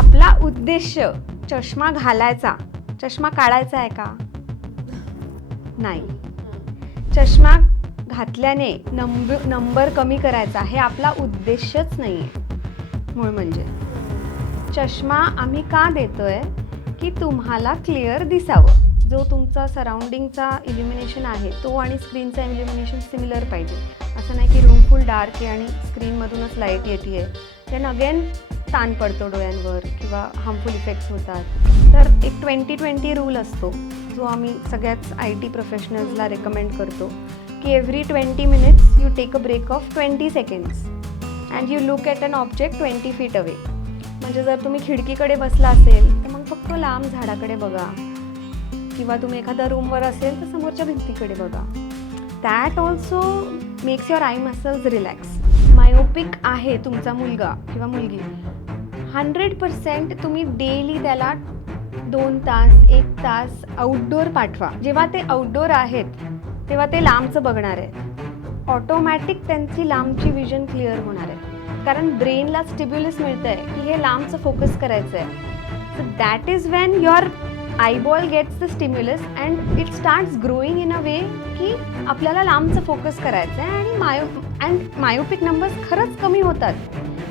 आपला उद्देश चष्मा घालायचा, चष्मा काढायचा आहे का? नाही. चष्मा घातल्याने नंबर कमी करायचा हे आपला उद्देशच नाही आहे. मूळ म्हणजे चष्मा आम्ही का देतोय की तुम्हाला क्लिअर दिसावं. जो तुमचा सराउंडिंगचा इल्युमिनेशन आहे तो आणि स्क्रीनचा इल्युमिनेशन सिमिलर पाहिजे. असं नाही की रूम फुल डार्क आहे आणि स्क्रीनमधूनच लाईट येते आहे. देन अगेन ताण पडतो डोळ्यांवर किंवा हार्मफुल इफेक्ट्स होतात. तर एक 20-20 रूल असतो जो आम्ही सगळ्याच IT प्रोफेशनल्सला रेकमेंड करतो की every 20 minutes you take a break of 20 seconds and you look at an object 20 feet away. म्हणजे जर तुम्ही खिडकीकडे बसला असेल तर मग फक्त लांब झाडाकडे बघा किंवा तुम्ही एखाद्या रूमवर असेल तर समोरच्या भिंतीकडे बघा. That also makes your I muscles relax. Myopic आहे तुमचा मुलगा किंवा मुलगी, 100% तुम्ही डेली त्याला 2 तास 1 तास आउटडोअर पाठवा. जेव्हा ते आउटडोअर आहेत तेव्हा ते लांबचं बघणार आहे. ऑटोमॅटिक त्यांची लांबची विजन क्लिअर होणार आहे. कारण ब्रेनला स्टिम्युलस मिळतं आहे की हे लांबचं फोकस करायचं आहे. So that is when your eyeball gets the stimulus and it starts growing in a way की आपल्याला लांबचं फोकस करायचं आहे आणि मायोपिक नंबर्स खरंच कमी होतात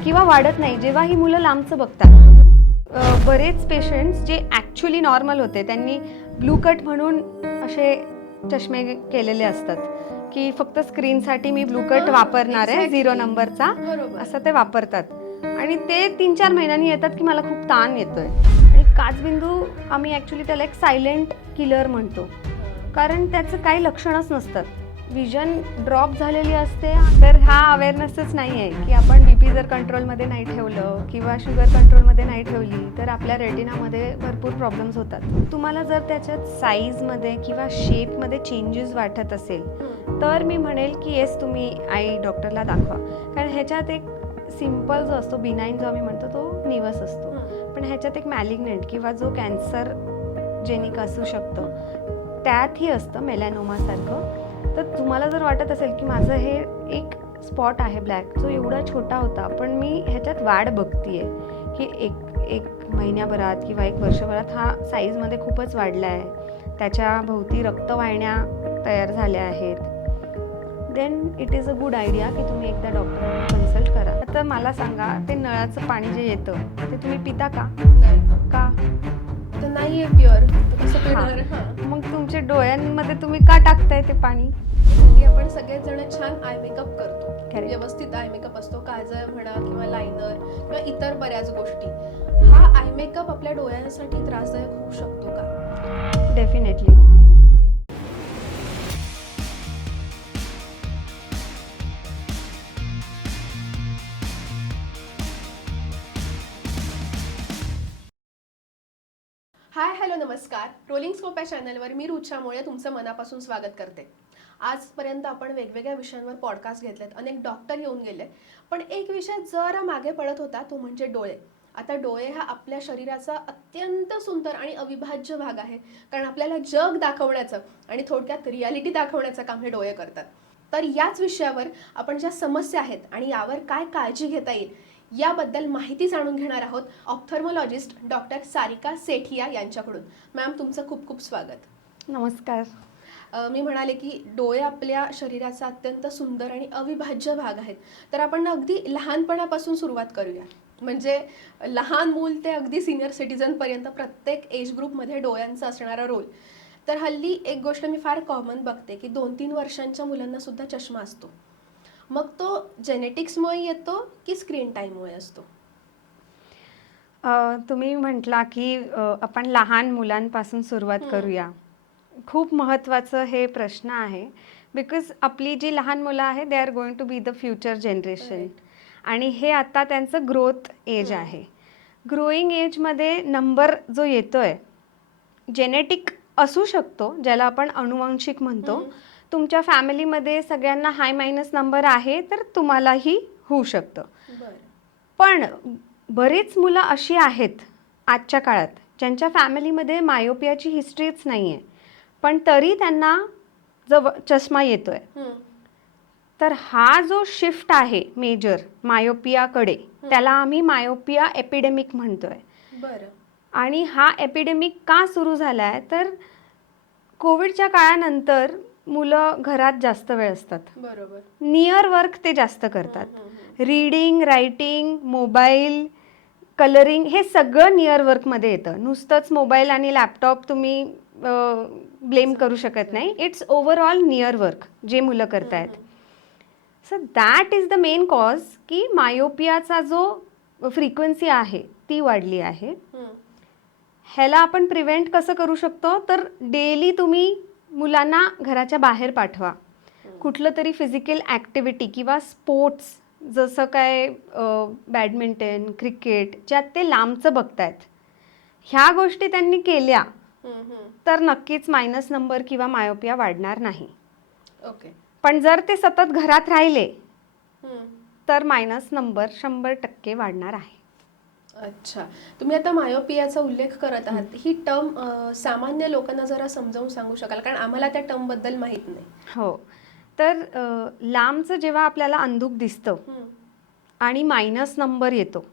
किंवा वाढत नाही जेव्हा ही मुलं लांबचं बघतात. बरेच पेशंट्स जे ॲक्च्युली नॉर्मल होते त्यांनी ब्लू कट म्हणून असे चष्मे केलेले असतात की फक्त स्क्रीनसाठी मी ब्लू कट वापरणार आहे 0 नंबरचा, असं ते वापरतात आणि ते 3-4 महिन्यांनी येतात की मला खूप ताण येतोय. आणि काचबिंदू आम्ही ॲक्च्युली त्याला एक सायलेंट किलर म्हणतो कारण त्याचं काही लक्षणच नसतात. विजन ड्रॉप झालेली असते. तर हा अवेअरनेसच नाही आहे की आपण BP जर कंट्रोलमध्ये नाही ठेवलं किंवा शुगर कंट्रोलमध्ये नाही ठेवली तर आपल्या रेटिनामध्ये भरपूर प्रॉब्लेम्स होतात. तुम्हाला जर त्याच्यात साईजमध्ये किंवा शेपमध्ये चेंजेस वाटत असेल तर मी म्हणेल की येस तुम्ही आई डॉक्टरला दाखवा. कारण ह्याच्यात एक सिम्पल जो असतो बिनाईन जो आम्ही म्हणतो तो निवस असतो, पण ह्याच्यात एक मॅलिग्नंट किंवा जो कॅन्सर जेनिक असू शकतं त्यातही असतं मेलॅनोमासारखं. तर तुम्हाला जर वाटत असेल की माझं हे एक स्पॉट आहे ब्लॅक जो एवढा छोटा होता पण मी ह्याच्यात वाढ बघतीये की एक महिन्याभरात किंवा 1 वर्षभरात हा साईजमध्ये खूपच वाढला आहे, त्याच्या भोवती रक्तवाहिन्या तयार झाल्या आहेत, then it is a good idea की तुम्ही एकदा डॉक्टरांना कन्सल्ट करा. आता मला सांगा ते नळाचं पाणी जे येतं ते तुम्ही पिता का? का? तर नाहीये प्युअर, कसं पिणार? मग तुमच्या डोळ्यांमध्ये तुम्ही का टाकताय ते पाणी? आपण सगळेच जण छान आय मेकअप करतो. Correct. व्यवस्थित आय मेकअप असतो, काजळ म्हणा किंवा लायनर किंवा इतर बऱ्याच गोष्टी. हा आय मेकअप आपल्या डोळ्यांसाठी त्रासदायक होऊ शकतो का? डेफिनेटली. हाय हॅलो नमस्कार. रोलिंग स्कोप या चॅनलवर मी रुचामुळे तुमचं मनापासून स्वागत करते. आजपर्यंत आपण वेगवेगळ्या विषयांवर पॉडकास्ट घेतलेत, अनेक डॉक्टर येऊन गेले, पण एक विषय जरा मागे पडत होता तो म्हणजे डोळे. आता डोळे हा आपल्या शरीराचा अत्यंत सुंदर आणि अविभाज्य भाग आहे, कारण आपल्याला जग दाखवण्याचं आणि थोडक्यात रियालिटी दाखवण्याचं काम हे डोळे करतात. तर याच विषयावर आपण ज्या समस्या आहेत आणि यावर काय काळजी घेता येईल याबद्दल माहिती जाणून घेणार आहोत ऑप्थर्मोलॉजिस्ट डॉक्टर सारिका सेठिया यांच्याकडून. मॅम, तुमचं खूप खूप स्वागत. नमस्कार. मी म्हणाले की डोळे आपल्या शरीराचा अत्यंत सुंदर आणि अविभाज्य भाग आहेत. तर आपण अगदी लहानपणापासून सुरुवात करूया. म्हणजे लहान मूल ते अगदी सिनियर सिटीजनपर्यंत प्रत्येक एज ग्रुपमध्ये डोळ्यांचा असणारा रोल. तर हल्ली एक गोष्ट मी फार कॉमन बघते की 2-3 वर्षांच्या मुलांना सुद्धा चष्मा असतो. मग तो जेनेटिक्समुळे येतो की स्क्रीन टाईममुळे असतो? तुम्ही म्हटला की आपण लहान मुलांपासून सुरुवात करूया. खूप महत्त्वाचं हे प्रश्न आहे बिकॉज आपली जी लहान मुलं आहेत they are going to be the future generation. आणि हे आता त्यांचं ग्रोथ एज आहे. ग्रोईंग एजमध्ये नंबर जो येतोय जेनेटिक असू शकतो, ज्याला आपण अनुवांशिक म्हणतो. तुमच्या फॅमिलीमध्ये सगळ्यांना हाय मायनस नंबर आहे तर तुम्हालाही होऊ शकतं. पण बरीच मुलं अशी आहेत आजच्या काळात ज्यांच्या फॅमिलीमध्ये मायोपियाची हिस्ट्रीच नाही आहे, पण तरी त्यांना चष्मा येतोय. तर हा जो शिफ्ट आहे मेजर मायोपियाकडे त्याला आम्ही मायोपिया एपिडेमिक म्हणतोय. बरं. आणि हा एपिडेमिक का सुरू झाला आहे तर कोविडच्या काळानंतर मुलं घरात जास्त वेळ असतात, बरोबर. नियर वर्क ते जास्त करतात. हम्म, हम्म, रीडिंग, रायटिंग, मोबाईल, कलरिंग हे सगळं नियर वर्कमध्ये येतं. नुसतंच मोबाईल आणि लॅपटॉप तुम्ही ब्लेम करू शकत नाही. इट्स ओव्हरऑल नियर वर्क जे मुलं करतायत. So that is the main cause की मायोपियाचा जो फ्रिक्वेन्सी आहे ती वाढली आहे. हम्म. ह्याला आपण प्रिव्हेंट कसं करू शकतो तर डेली तुम्ही मुलांना घराच्या बाहेर पाठवा. कुठलं तरी फिजिकल ॲक्टिव्हिटी किंवा स्पोर्ट्स जसं काय बॅडमिंटन, क्रिकेट ज्यात ते लांबचं बघतायत, ह्या गोष्टी त्यांनी केल्या तर नक्कीच मायनस नंबर किंवा मायोपिया वाढणार नाही. ओके. पण जर ते सतत घरात राहिले तर मायनस नंबर 100% वाढणार आहे. अच्छा. तुम्ही आता मायोपियाचा उल्लेख करत आहात. ही टर्म सामान्य लोकांना जरा समजावून सांगू शकाल, कारण आम्हाला त्या टर्म बद्दल माहित नाही. हो, तर लांबचं जेव्हा आपल्याला अंधुक दिसतं आणि मायनस नंबर येतो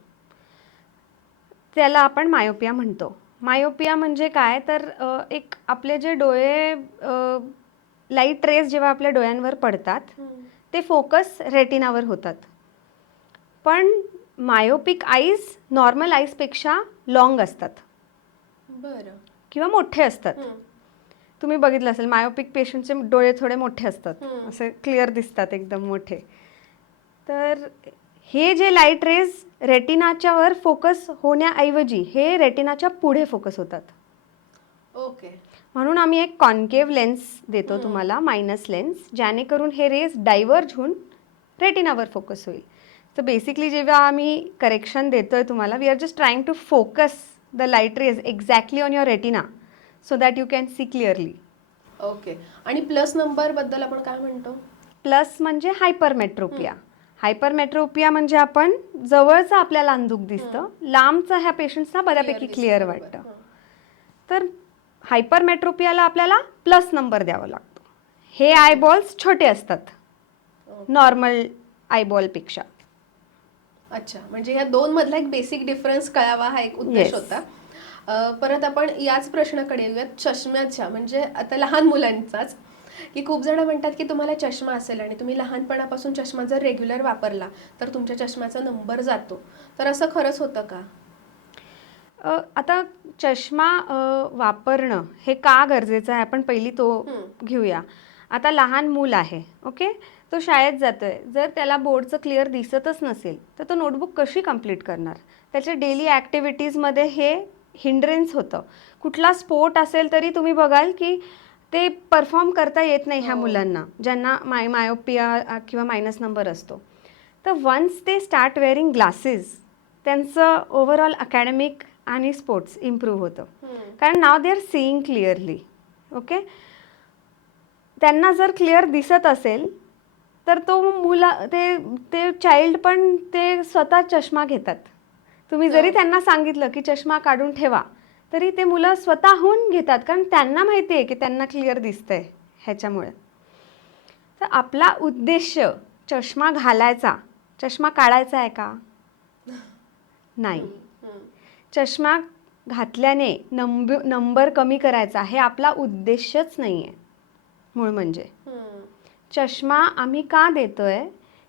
त्याला आपण मायोपिया म्हणतो. मायोपिया म्हणजे काय तर एक आपले जे डोळे लाईट रेज जेव्हा आपल्या डोळ्यांवर पडतात ते फोकस रेटिनावर होतात. पण मायोपिक आईज नॉर्मल आईजपेक्षा लॉंग असतात बरं. किंवा मोठे असतात. तुम्ही बघितलं असेल मायोपिक पेशंटचे डोळे थोडे मोठे असतात, असे क्लिअर दिसतात एकदम मोठे. तर हे जे लाईट रेज रेटिनाच्या वर फोकस होण्याऐवजी हे रेटिनाच्या पुढे फोकस होतात. ओके. म्हणून आम्ही एक कॉन्केव्ह लेन्स देतो तुम्हाला, मायनस लेन्स, ज्यानेकरून हे रेज डायव्हर्ज होऊन रेटिनावर फोकस होईल. तर बेसिकली जेव्हा आम्ही करेक्शन देतोय तुम्हाला, we are just trying to focus the light rays exactly on your retina so that you can see clearly. Okay. आणि प्लस नंबर बद्दल आपण काय म्हणतो? प्लस म्हणजे हायपरमेट्रोपिया. हायपरमेट्रोपिया म्हणजे आपण जवळचं आपल्याला अंधुक दिसतं, लांबचं ह्या पेशंट्सना बऱ्यापैकी क्लिअर वाटतं. तर हायपरमेट्रोपियाला आपल्याला प्लस नंबर द्यावा लागतो. हे आयबॉल्स छोटे असतात नॉर्मल आयबॉलपेक्षा. अच्छा. म्हणजे ह्या दोन मधला एक बेसिक डिफरन्स कळावा हा एक उद्देश होता. परत आपण याच प्रश्नाकडे येऊयात, चष्म्याच्या, म्हणजे आता लहान मुलांचाच, की खूप जण म्हणतात की तुम्हाला चष्मा असेल आणि तुम्ही लहानपणापासून चष्मा जर रेग्युलर वापरला तर तुमच्या चष्म्याचा नंबर जातो. तर असं खरंच होतं का? आता चष्मा वापरणं हे का गरजेचं आहे आपण पहिली तो घेऊया. आता लहान मूल आहे, ओके, तो शाळेत जातोय, जर त्याला बोर्डचं क्लिअर दिसतच नसेल तर तो नोटबुक कशी कंप्लीट करणार? त्याच्या डेली ॲक्टिव्हिटीजमध्ये हे हिंड्रन्स होतं. कुठला स्पोर्ट असेल तरी तुम्ही बघाल की ते परफॉर्म करता येत नाही ह्या मुलांना ज्यांना मायोपिया किंवा मायनस नंबर असतो. तर वन्स ते स्टार्ट वेअरिंग ग्लासेस त्यांचं ओव्हरऑल अकॅडमिक आणि स्पोर्ट्स इम्प्रूव्ह होतं, कारण now they are seeing clearly. Okay, त्यांना जर क्लिअर दिसत असेल तर तो ते चाइल्ड पण ते स्वतः चष्मा घेतात. तुम्ही जरी त्यांना सांगितलं की चष्मा काढून ठेवा तरी ते मुलं स्वतःहून घेतात, कारण त्यांना माहिती आहे की त्यांना क्लिअर दिसतंय ह्याच्यामुळे. तर आपला उद्देश चष्मा घालायचा, चष्मा काढायचा आहे का? नाही. चष्मा घातल्याने नंबर कमी करायचा हे आपला उद्देशच नाही आहे. मूळ म्हणजे चष्मा आम्ही का देतोय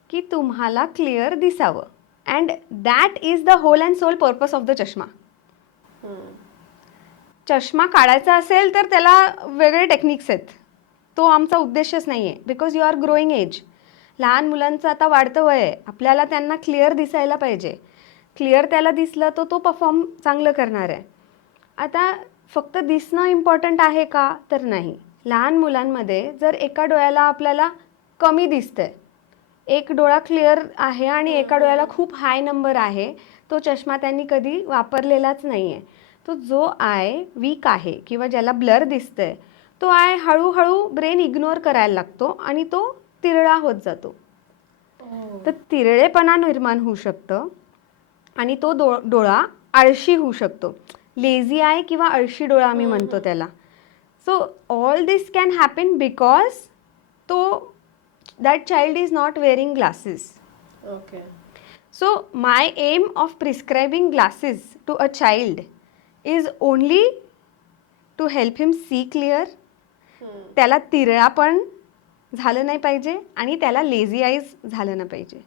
की तुम्हाला क्लिअर दिसावं, and that is the whole and sole purpose of the chashma. चष्मा काढायचा असेल तर त्याला वेगळे टेक्निक्स आहेत, तो आमचा उद्देशच नाही आहे. Because you are growing age, लहान मुलांचं आता वाढतं वय आहे, आपल्याला त्यांना क्लिअर दिसायला पाहिजे. क्लिअर त्याला दिसलं तर तो परफॉर्म चांगलं करणार आहे. आता फक्त दिसणं इम्पॉर्टंट आहे का? तर नाही. लहान मुलांमध्ये जर एका डोळ्याला आपल्याला कमी दिसतंय, एक डोळा क्लिअर आहे आणि एका डोळ्याला खूप हाय नंबर आहे, तो चष्मा त्यांनी कधी वापरलेलाच नाही आहे. तो जो आय वीक आहे किंवा ज्याला ब्लर दिसतंय तो आय हळूहळू ब्रेन इग्नोर करायला लागतो आणि तो तिरळा होत जातो. तर तिरळेपणा निर्माण होऊ शकतं आणि तो डोळा आळशी होऊ शकतो. लेझी आय किंवा आळशी डोळा आम्ही म्हणतो त्याला. So all this can happen because that child is not wearing glasses. Okay. So my aim of prescribing glasses to a child is only to help him see clear. त्याला तिरळा पण झालं नाही पाहिजे आणि त्याला लेझी आईज झालं नाही पाहिजे.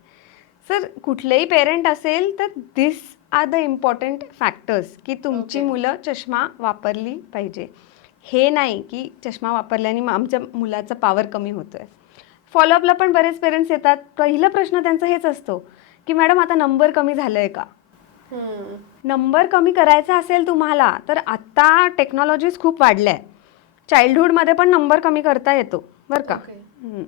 सर कुठलेही पेरेंट असेल तर दिस आर द इम्पॉर्टंट फॅक्टर्स की तुमची Okay. मुलं चष्मा वापरली पाहिजे. हे नाही की चष्मा वापरल्याने आमच्या मुलाचा पॉवर कमी होतो आहे. फॉलोअपला पण बरेच पेरेंट्स येतात. पहिला प्रश्न त्यांचा हेच असतो की मॅडम आता नंबर कमी झालं आहे का. नंबर कमी करायचा असेल तुम्हाला तर आत्ता टेक्नॉलॉजीज खूप वाढल्या आहे. चाइल्डहुडमध्ये पण नंबर कमी करता येतो बरं का. Okay.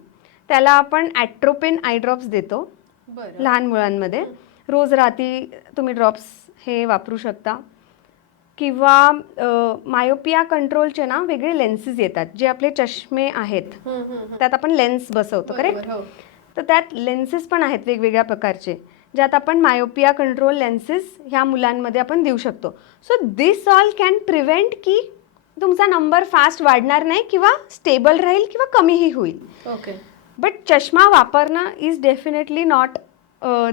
त्याला आपण ॲट्रोपिन आय ड्रॉप्स देतो बरं. लहान मुलांमध्ये. रोज रात्री तुम्ही ड्रॉप्स हे वापरू शकता. किंवा मायोपिया कंट्रोलचे ना वेगळे लेन्सेस येतात जे आपले चष्मे आहेत त्यात आपण लेन्स बसवतो करेक्ट. बरोबर, हो. तर त्यात लेन्सेस पण आहेत वेगवेगळ्या प्रकारचे ज्यात आपण मायोपिया कंट्रोल लेन्सेस ह्या मुलांमध्ये आपण देऊ शकतो. So this all can prevent की तुमचा नंबर फास्ट वाढणार नाही किंवा स्टेबल राहील किंवा कमीही होईल. ओके. बट चष्मा वापरणं is definitely not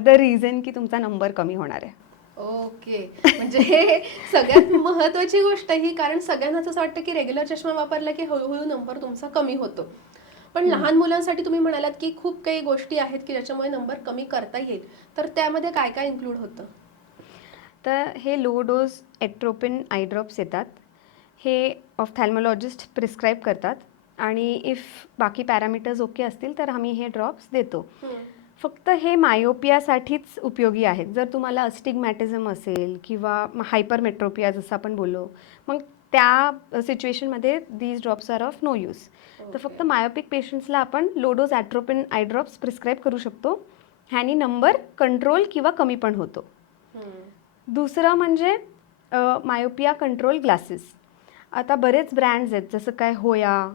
the reason की तुमचा नंबर कमी होणार आहे. ओके. म्हणजे हे सगळ्यात महत्वाची गोष्ट ही, कारण सगळ्यांनाच असं वाटतं की रेग्युलर चष्मा वापरला की हळूहळू नंबर तुमचा कमी होतो. पण लहान मुलांसाठी तुम्ही म्हणालात की खूप काही गोष्टी आहेत की ज्याच्यामुळे नंबर कमी करता येईल, तर त्यामध्ये काय काय इन्क्लूड होतं? तर हे low dose atropine eye drops येतात. हे ऑफ्थॅल्मॉलॉजिस्ट प्रिस्क्राईब करतात आणि इफ बाकी पॅरामीटर्स ओके असतील तर आम्ही हे ड्रॉप्स देतो. फक्त हे मायोपियासाठीच उपयोगी आहेत. जर तुम्हाला अस्टिग्मॅटिझम असेल किंवा हायपरमेट्रोपिया जसं आपण बोललो मग त्या सिच्युएशनमध्ये these drops are of no use. तर फक्त मायोपिक पेशंट्सला आपण low dose atropine eye drops prescribe करू शकतो. ह्यानी नंबर कंट्रोल किंवा कमी पण होतो. दुसरं म्हणजे मायोपिया कंट्रोल ग्लासेस. आता बरेच ब्रँड्स आहेत जसं काय होया,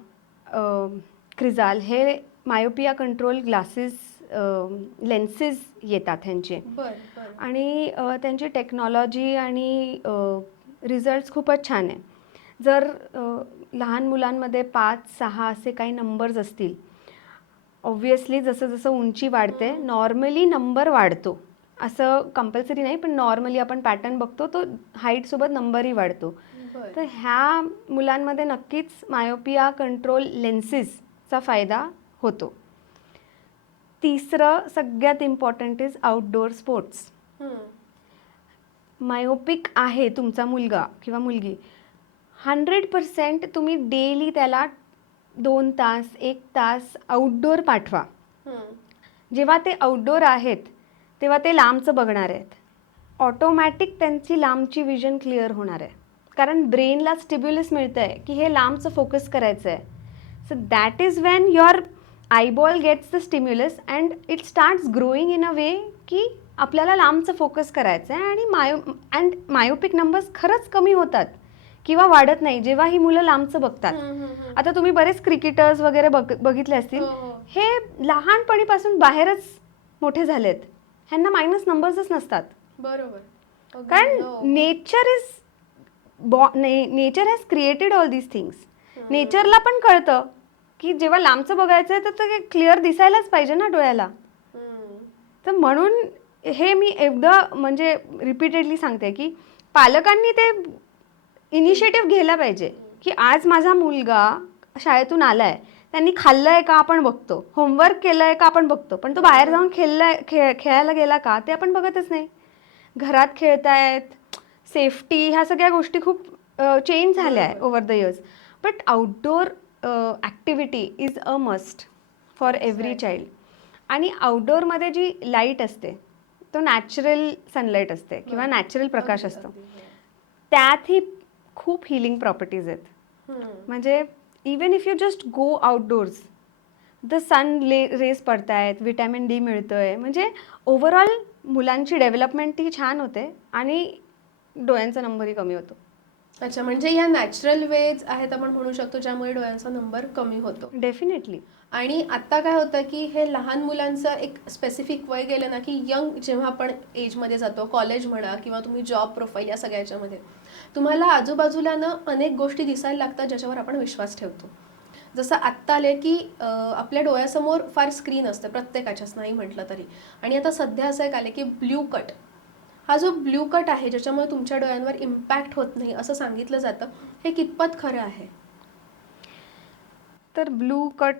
क्रिझाल, हे मायोपिया कंट्रोल ग्लासेस लेन्सेस येतात ह्यांचे. आणि त्यांची टेक्नॉलॉजी आणि रिझल्ट्स खूपच छान आहे. जर लहान मुलांमध्ये 5-6 असे काही नंबर्स असतील, ऑब्व्हियसली जसं जसं उंची वाढते नॉर्मली नंबर वाढतो. असं कंपल्सरी नाही पण नॉर्मली आपण पॅटर्न बघतो तो हाईटसोबत नंबरही वाढतो. तर ह्या मुलांमध्ये नक्कीच मायोपिया कंट्रोल लेन्सेसचा फायदा होतो. तिसरं सगळ्यात important is outdoor sports. Myopic आहे तुमचा मुलगा किंवा मुलगी, 100% तुम्ही डेली त्याला 2 तास 1 तास आउटडोअर पाठवा. जेव्हा ते आउटडोअर आहेत तेव्हा ते लांबचं बघणार आहेत. ऑटोमॅटिक त्यांची लांबची विजन क्लिअर होणार आहे कारण ब्रेनला स्टिम्युलस मिळतं आहे की हे लांबचं फोकस करायचं आहे. So that is when your eyeball gets the stimulus and it starts growing in a way की आपल्याला लांबचं फोकस करायचं आहे. आणि मायोपिक नंबर्स खरंच कमी होतात किंवा वाढत नाही जेव्हा ही मुलं लांबचं बघतात. आता तुम्ही बरेच क्रिकेटर्स वगैरे बघितले असतील, हे लहानपणीपासून बाहेरच मोठे झालेत, ह्यांना मायनस नंबर्सच नसतात. बरोबर. कारण nature has created all these things. नेचरला पण कळतं की जेव्हा लांबचं बघायचं आहे तर ते क्लिअर दिसायलाच पाहिजे ना डोळ्याला. तर म्हणून हे मी एकदा म्हणजे रिपीटेडली सांगते की पालकांनी ते इनिशिएटिव्ह घ्यायला पाहिजे की आज माझा मुलगा शाळेतून आलाय, त्यांनी खाल्लंय का आपण बघतो, होमवर्क केलंय का आपण बघतो, पण तो बाहेर जाऊन खेळायला गेला का ते आपण बघतच नाही. घरात खेळतायत, सेफ्टी, ह्या सगळ्या गोष्टी खूप चेंज झाल्या आहे over the years. But outdoor activity is a must for every child. आणि आउटडोअरमध्ये जी लाईट असते तो नॅचरल सनलाईट असते किंवा नॅचरल प्रकाश असतो, त्यातही खूप हिलिंग प्रॉपर्टीज आहेत. म्हणजे even if you just go outdoors, the sun rays पडतायत, विटॅमिन डी मिळतंय, म्हणजे ओव्हरऑल मुलांची डेव्हलपमेंटही छान होते आणि डोळ्यांचा नंबरही कमी होतो. अच्छा, म्हणजे या नॅचरल वेज आहेत आपण म्हणू शकतो ज्यामुळे डोळ्यांचा नंबर कमी होतो. डेफिनेटली. आणि आत्ता काय होतं की हे लहान मुलांचं एक स्पेसिफिक वय गेलं ना की यंग जेव्हा आपण एजमध्ये जातो, कॉलेज म्हणा किंवा तुम्ही जॉब प्रोफाईल, या सगळ्याच्यामध्ये तुम्हाला आजूबाजूला ना अनेक गोष्टी दिसायला लागतात ज्याच्यावर आपण विश्वास ठेवतो. जसं आत्ता आले की आपल्या डोळ्यासमोर फार स्क्रीन असते प्रत्येकाच्याच, नाही म्हटलं तरी. आणि आता सध्या असं एक आले की ब्ल्यू कट. हा जो ब्ल्यू कट आहे ज्याच्यामुळे तुमच्या डोळ्यांवर इम्पॅक्ट होत नाही असं सांगितलं जातं, हे कितपत खरं आहे? तर ब्लू कट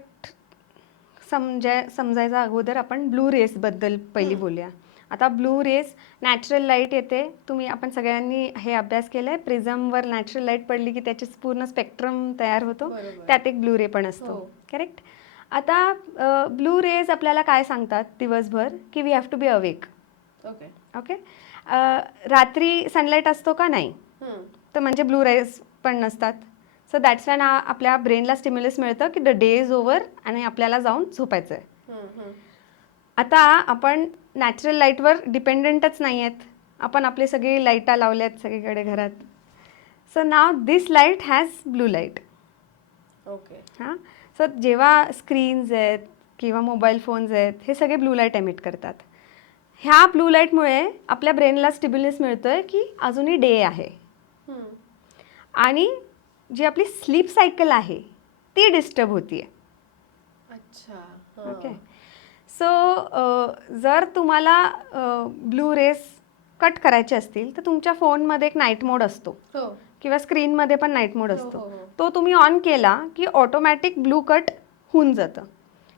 समजायचा अगोदर आपण ब्लू रेसबद्दल पहिली बोलूया. आता ब्लू रेस नॅचरल लाईट येते. आपण सगळ्यांनी हे अभ्यास केला आहे, प्रिझमवर नॅचरल लाईट पडली की त्याची पूर्ण स्पेक्ट्रम तयार होतो. बरोबर. त्यात एक ब्लू रे पण असतो. हो. करेक्ट. आता ब्लू रेज आपल्याला काय सांगतात दिवसभर, की we have to be awake. Okay. Okay. रात्री सनलाईट असतो का? नाही. तर म्हणजे ब्लू रेज पण नसतात. सो दॅट्स वॅन आपल्या ब्रेनला स्टिम्युलस मिळतं की द डे इज ओव्हर आणि आपल्याला जाऊन झोपायचं आहे. आता आपण नॅचरल लाईटवर डिपेंडंटच नाही आहेत. आपण आपली सगळी लाईटा लावल्या आहेत सगळीकडे घरात. So now this light has blue light. Okay. हां. सो जेव्हा स्क्रीन्स आहेत किंवा मोबाईल फोन्स आहेत, हे सगळे ब्लू लाईट एमिट करतात. ह्या ब्लू लाईटमुळे आपल्या ब्रेनला स्टिम्युलस मिळतो आहे की अजूनही डे आहे. आणि जी आपली स्लीप सायकल आहे ती डिस्टर्ब होती आहे. अच्छा. ओके. सो जर तुम्हाला ब्लू रेस कट करायचे असतील तर तुमच्या फोनमध्ये एक नाईट मोड असतो हो. किंवा स्क्रीनमध्ये पण नाईट मोड हो, असतो. हो, हो. तो तुम्ही ऑन केला की ऑटोमॅटिक ब्लू कट होऊन जातं.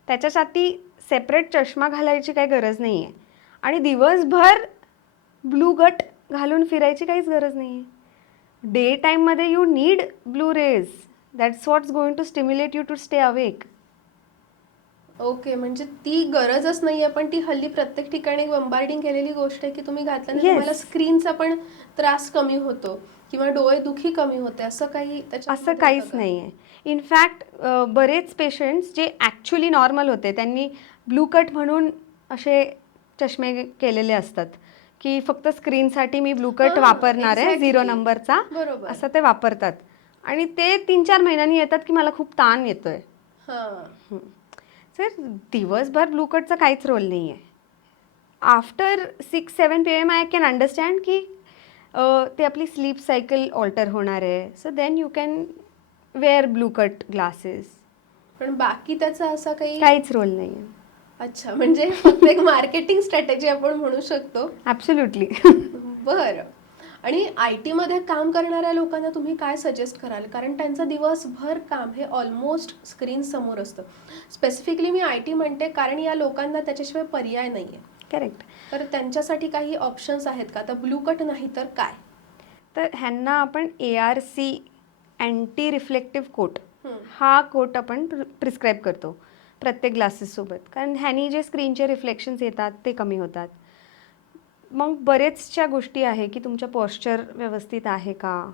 त्याच्यासाठी सेपरेट चष्मा घालायची काही गरज नाही आहे आणि दिवसभर ब्लू कट घालून फिरायची काहीच गरज नाही आहे. डे टाईममध्ये you need blue rays. That's what's going to stimulate you to stay awake. Okay, म्हणजे ती गरजच नाहीये, पण ती हल्ली प्रत्येक ठिकाणी बंबार्डिंग केलेली गोष्ट आहे की तुम्ही घातल्याने Yes. तुम्हाला स्क्रीनचा पण त्रास कमी होतो किंवा डोळे दुखी कमी होते, असं काही असं काहीच नाही आहे. इनफॅक्ट बरेच पेशंट्स जे ॲक्च्युली नॉर्मल होते त्यांनी ब्लू कट म्हणून असे चष्मे केलेले असतात की फक्त स्क्रीनसाठी मी ब्लू कट हां, वापरणार आहे exactly. 0 नंबरचा, बरोबर. असं ते वापरतात. आणि ते 3-4 महिन्यांनी येतात की मला खूप ताण येतो आहे. हां. सर दिवसभर ब्लू कटचा काहीच रोल नाही आहे. After 6-7 PM I can understand की ते आपली स्लीप सायकल ऑल्टर होणार आहे. So then you can wear blue cut glasses. पण बाकी त्याचा असा काही काहीच रोल नाही आहे. अच्छा, म्हणजे फक्त एक मार्केटिंग स्ट्रॅटेजी आपण म्हणू शकतो. ॲब्सोल्युटली. बरं. आणि IT मध्ये काम करणाऱ्या लोकांना तुम्ही काय सजेस्ट कराल? कारण त्यांचं दिवसभर काम हे ऑलमोस्ट स्क्रीन समोर असतं. स्पेसिफिकली मी IT म्हणते कारण या लोकांना त्याच्याशिवाय पर्याय नाहीये. करेक्ट. तर त्यांच्यासाठी काही ऑप्शन्स आहेत का? तर ब्लू कट नाही तर काय? तर ह्यांना आपण ARC अँटी रिफ्लेक्टिव्ह कोट हा कोट आपण प्रिस्क्राईब करतो प्रत्येक ग्लासेससोबत. कारण ह्यानी जे स्क्रीनचे रिफ्लेक्शन्स येतात ते कमी होतात. मग बरेचशा गोष्टी आहे की तुमचं पॉश्चर व्यवस्थित आहे का,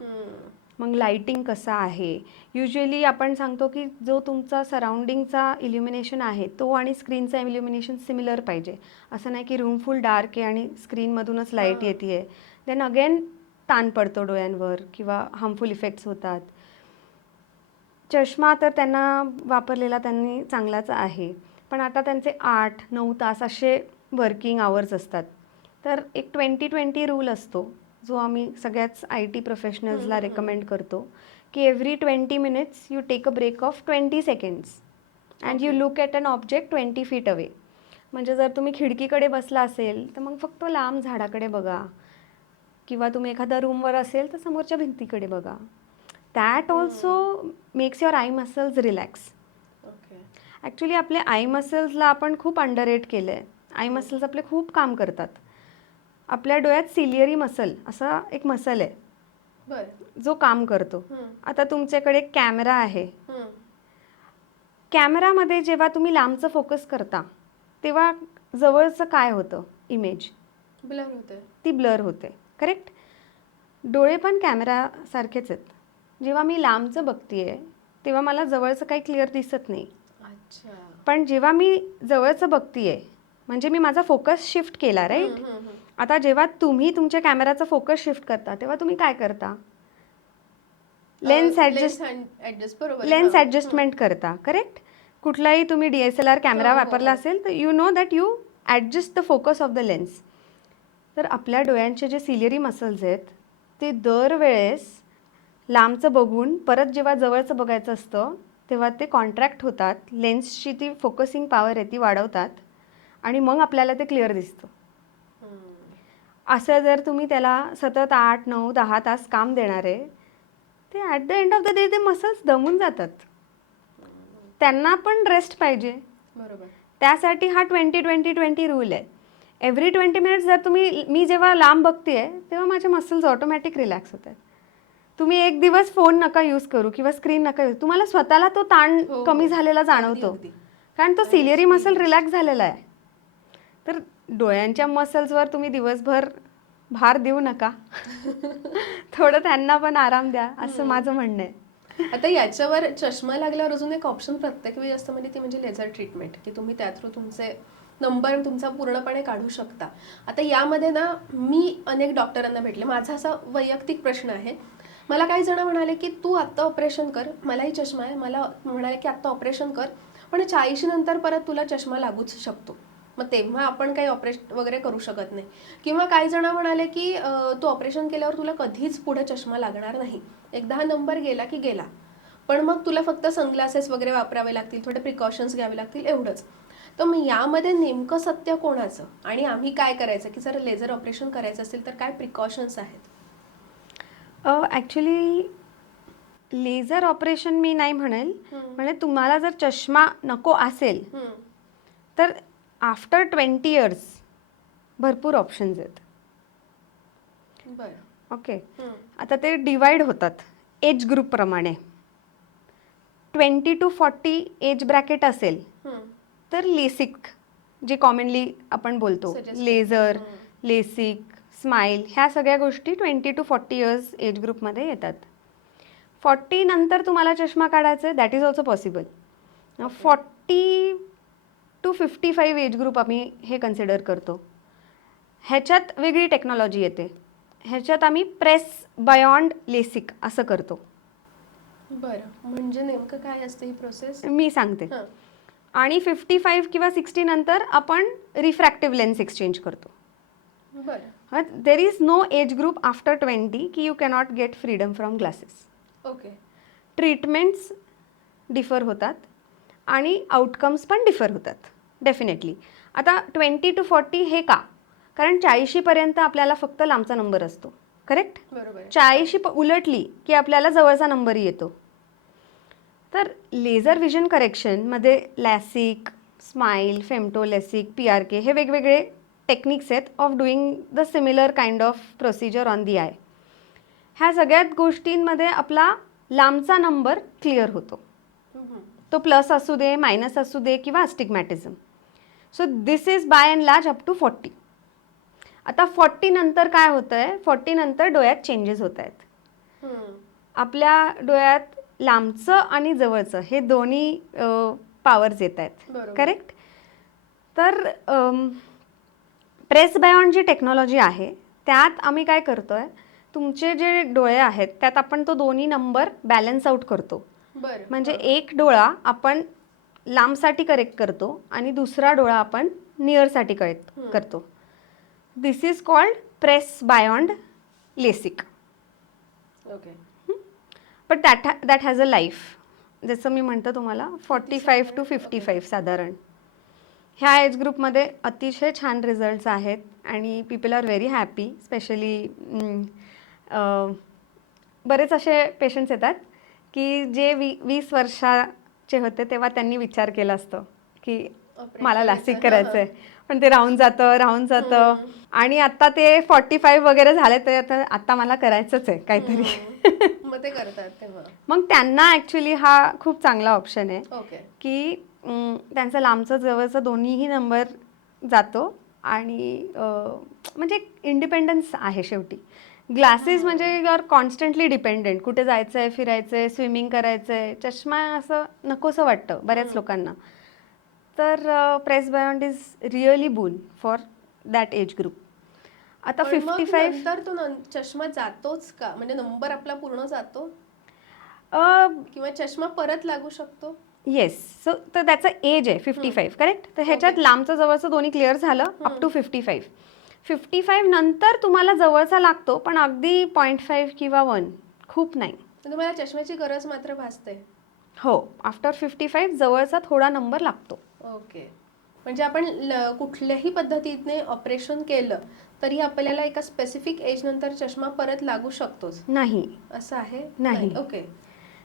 मग लाईटिंग कसं आहे. युजली आपण सांगतो की जो तुमचा सराउंडिंगचा इल्युमिनेशन आहे तो आणि स्क्रीनचा इल्युमिनेशन सिमिलर पाहिजे. असं नाही की रूम फुल डार्क आहे आणि स्क्रीनमधूनच लाईट येते आहे. देन अगेन ताण पडतो डोळ्यांवर किंवा हार्मफुल इफेक्ट्स होतात. चष्मा तर त्यांना वापरलेला त्यांनी चांगलाच आहे, पण आता त्यांचे 8-9 तास असे वर्किंग आवर्स असतात. तर एक 20-20 रूल असतो जो आम्ही सगळ्याच IT प्रोफेशनल्सला रेकमेंड करतो की every 20 minutes you take a break of 20 seconds and you look at an object 20 feet away. म्हणजे जर तुम्ही खिडकीकडे बसला असेल तर मग फक्त लांब झाडाकडे बघा किंवा तुम्ही एखाद्या रूमवर असेल तर समोरच्या भिंतीकडे बघा. That also makes your I muscles relax. Okay. Actually आपल्या आय मसल्सला आपण खूप अंडररेट केलं आहे. आय मसल्स आपले खूप काम करतात. आपल्या डोळ्यात सिलियरी मसल असा एक मसल आहे बरं. जो काम करतो. आता तुमच्याकडे एक कॅमेरा आहे. कॅमेरामध्ये जेव्हा तुम्ही लांबचं फोकस करता तेव्हा जवळचं काय होतं इमेज, ब्लर होते. ती ब्लर होते. करेक्ट. डोळे पण कॅमेरासारखेच आहेत. जेव्हा मी लांबचं बघतीये तेव्हा मला जवळचं काही क्लिअर दिसत नाही. अच्छा. पण जेव्हा मी जवळचं बघतीये म्हणजे मी माझा फोकस शिफ्ट केला, राईट. आता जेव्हा तुम्ही तुमच्या कॅमेराचा फोकस शिफ्ट करता तेव्हा तुम्ही काय करता? लेन्स ॲडजस्टमेंट करता. करेक्ट. कुठलाही तुम्ही DSLR कॅमेरा वापरला असेल तर you know that you adjust the focus of the lens. तर आपल्या डोळ्यांचे जे सिलियरी मसल्स आहेत ते दरवेळेस लांबचं बघून परत जेव्हा जवळचं बघायचं असतं तेव्हा ते कॉन्ट्रॅक्ट होतात, लेन्सची ती फोकसिंग पॉवर आहे ती वाढवतात आणि मग आपल्याला ते क्लिअर दिसतं. असं जर तुम्ही त्याला सतत 8, 9, 10 तास काम देणार आहे, ते at the end of the day ते मसल्स दमून जातात. त्यांना पण रेस्ट पाहिजे. बरोबर. त्यासाठी हा 20-20-20 रूल आहे. एव्हरी 20 मिनिट्स जर मी जेव्हा लांब बघते तेव्हा माझे मसल्स ऑटोमॅटिक रिलॅक्स होतात. तुम्ही एक दिवस फोन नका यूज करू किंवा स्क्रीन नका यूज, तुम्हाला स्वतःला तो ताण हो, कमी हो. झालेला जाणवतो. अगदी. कारण तो सिलिअरी मसल रिलॅक्स झालेला आहे. तर डोळ्यांच्या मसल्सवर तुम्ही दिवसभर भार देऊ नका. थोडं त्यांना पण आराम द्या, असं माझं म्हणणं आहे. आता याच्यावर चष्मा लागल्यावर अजून एक ऑप्शन प्रत्येक वेळी असतं, म्हणजे ती म्हणजे लेझर ट्रीटमेंट, की तुम्ही त्या थ्रू तुमचे नंबर तुमचा पूर्णपणे काढू शकता. आता यामध्ये ना मी अनेक डॉक्टरांना भेटले. माझा असा वैयक्तिक प्रश्न आहे. मला काही जण म्हणाले की तू आत्ता ऑपरेशन कर, मलाही चष्मा आहे, मला म्हणाले की आत्ता ऑपरेशन कर, पण 40 नंतर परत तुला चष्मा लागूच शकतो, मग तेव्हा आपण काही ऑपरेशन वगैरे करू शकत नाही. किंवा काही जण म्हणाले की तू ऑपरेशन केल्यावर तुला कधीच पुढे चष्मा लागणार नाही, एकदा हा नंबर गेला की गेला, पण मग तुला फक्त सनग्लासेस वगैरे वापरावे लागतील, थोडे प्रिकॉशन्स घ्यावे लागतील, एवढंच. तर मग यामध्ये नेमकं सत्य कोणाचं आणि आम्ही काय करायचं, की जर लेझर ऑपरेशन करायचं असेल तर काय प्रिकॉशन्स आहेत? ॲक्च्युली लेझर ऑपरेशन मी नाही म्हणेल. म्हणजे तुम्हाला जर चष्मा नको असेल तर आफ्टर 20 इयर्स भरपूर ऑप्शन्स आहेत. बरं. ओके. आता ते डिवाइड होतात एज ग्रुपप्रमाणे. 20 to 40 एज ब्रॅकेट असेल तर लेसिक, जे कॉमनली आपण बोलतो, लेझर, लेसिक, स्माईल, ह्या सगळ्या गोष्टी 20 to 40 इयर्स एज ग्रुपमध्ये येतात. 40 नंतर तुम्हाला चष्मा काढायचा आहे, that is also possible. 40 to 55 age group आम्ही हे कन्सिडर करतो. ह्याच्यात वेगळी टेक्नॉलॉजी येते. ह्याच्यात आम्ही प्रेस बायॉन्ड लेसिक असं करतो. बरं, म्हणजे नेमकं काय असतं ही प्रोसेस? मी सांगते. आणि 55 किंवा 60 नंतर आपण रिफ्रॅक्टिव्ह लेन्स एक्सचेंज करतो. बरं. There is no age group after 20 की you cannot get freedom from glasses. Okay. Treatments differ होतात आणि आउटकम्स पण डिफर होतात डेफिनेटली. आता 20 to 40 हे का? कारण 40पर्यंत आपल्याला फक्त लांबचा नंबर असतो, करेक्ट? बरोबर. 40 उलटली की आपल्याला जवळचा नंबरही येतो. तर laser vision करेक्शनमध्ये LASIK, smile, फेमटोलेसिक, PRK हे वेगवेगळे टेक्निक्स आहेत of doing the similar kind of procedure on the I. ह्या सगळ्यात गोष्टींमध्ये आपला लांबचा नंबर क्लिअर होतो. तो प्लस असू दे, मायनस असू दे किंवा astigmatism. So this is by and large up to 40. आता 40 नंतर काय होतं आहे? 40 नंतर डोळ्यात चेंजेस होत आहेत. आपल्या डोळ्यात लांबचं आणि जवळचं हे दोन्ही पॉवर्स येत आहेत, करेक्ट? तर प्रेस बायॉन्ड जी टेक्नॉलॉजी आहे त्यात आम्ही काय करतो आहे, तुमचे जे डोळे आहेत त्यात आपण तो दोन्ही नंबर बॅलन्स आउट करतो. म्हणजे एक डोळा आपण लांबसाठी करेक्ट करतो आणि दुसरा डोळा आपण नियरसाठी करेक्ट करतो. This is called Presbyond LASIK. Okay. But that has a life. जसं मी म्हणतो तुम्हाला 45 to 55 साधारण ह्या एज ग्रुपमध्ये अतिशय छान रिझल्ट्स आहेत आणि people are very happy. Specially बरेच असे पेशंट्स येतात की जे 20 वर्षाचे होते तेव्हा त्यांनी विचार केला असतं की मला लॅसिक करायचं आहे, पण ते राहून जातं आणि आता ते 45 वगैरे झाले तर आता मला करायचंच आहे काहीतरी. मग ते करतात तेव्हा मग त्यांना ॲक्च्युली हा खूप चांगला ऑप्शन आहे. ओके. की त्यांचं लांबचं जवळचं दोन्हीही नंबर जातो आणि म्हणजे इंडिपेंडन्स आहे शेवटी. ग्लासेस म्हणजे यू आर कॉन्स्टंटली डिपेंडेंट. कुठे जायचं आहे, फिरायचं आहे, स्विमिंग करायचं आहे, चष्मा असं नकोसं वाटतं बऱ्याच लोकांना. तर Presbyond is really boon for that age group. आता 55 नंतर तो चष्मा जातोच का, म्हणजे नंबर आपला पूर्ण जातो किंवा चष्मा परत लागू शकतो? येस. सो तर त्याचं एज आहे 55, करेक्ट? तर ह्याच्यात लांबचं जवळचं दोन्ही क्लिअर झालं अप टू 55. 55 नंतर तुम्हाला जवळचा लागतो, पण अगदी 0.5 किंवा 1, खूप नाही. तुम्हाला चष्म्याची गरज मात्र भासते. हो, आफ्टर 55 जवळचा थोडा नंबर लागतो. ओके. म्हणजे आपण कुठल्याही पद्धतीने ऑपरेशन केलं तरी आपल्याला एका स्पेसिफिक एज नंतर चष्मा परत लागू शकतोच, नाही, असं आहे? नाही. ओके.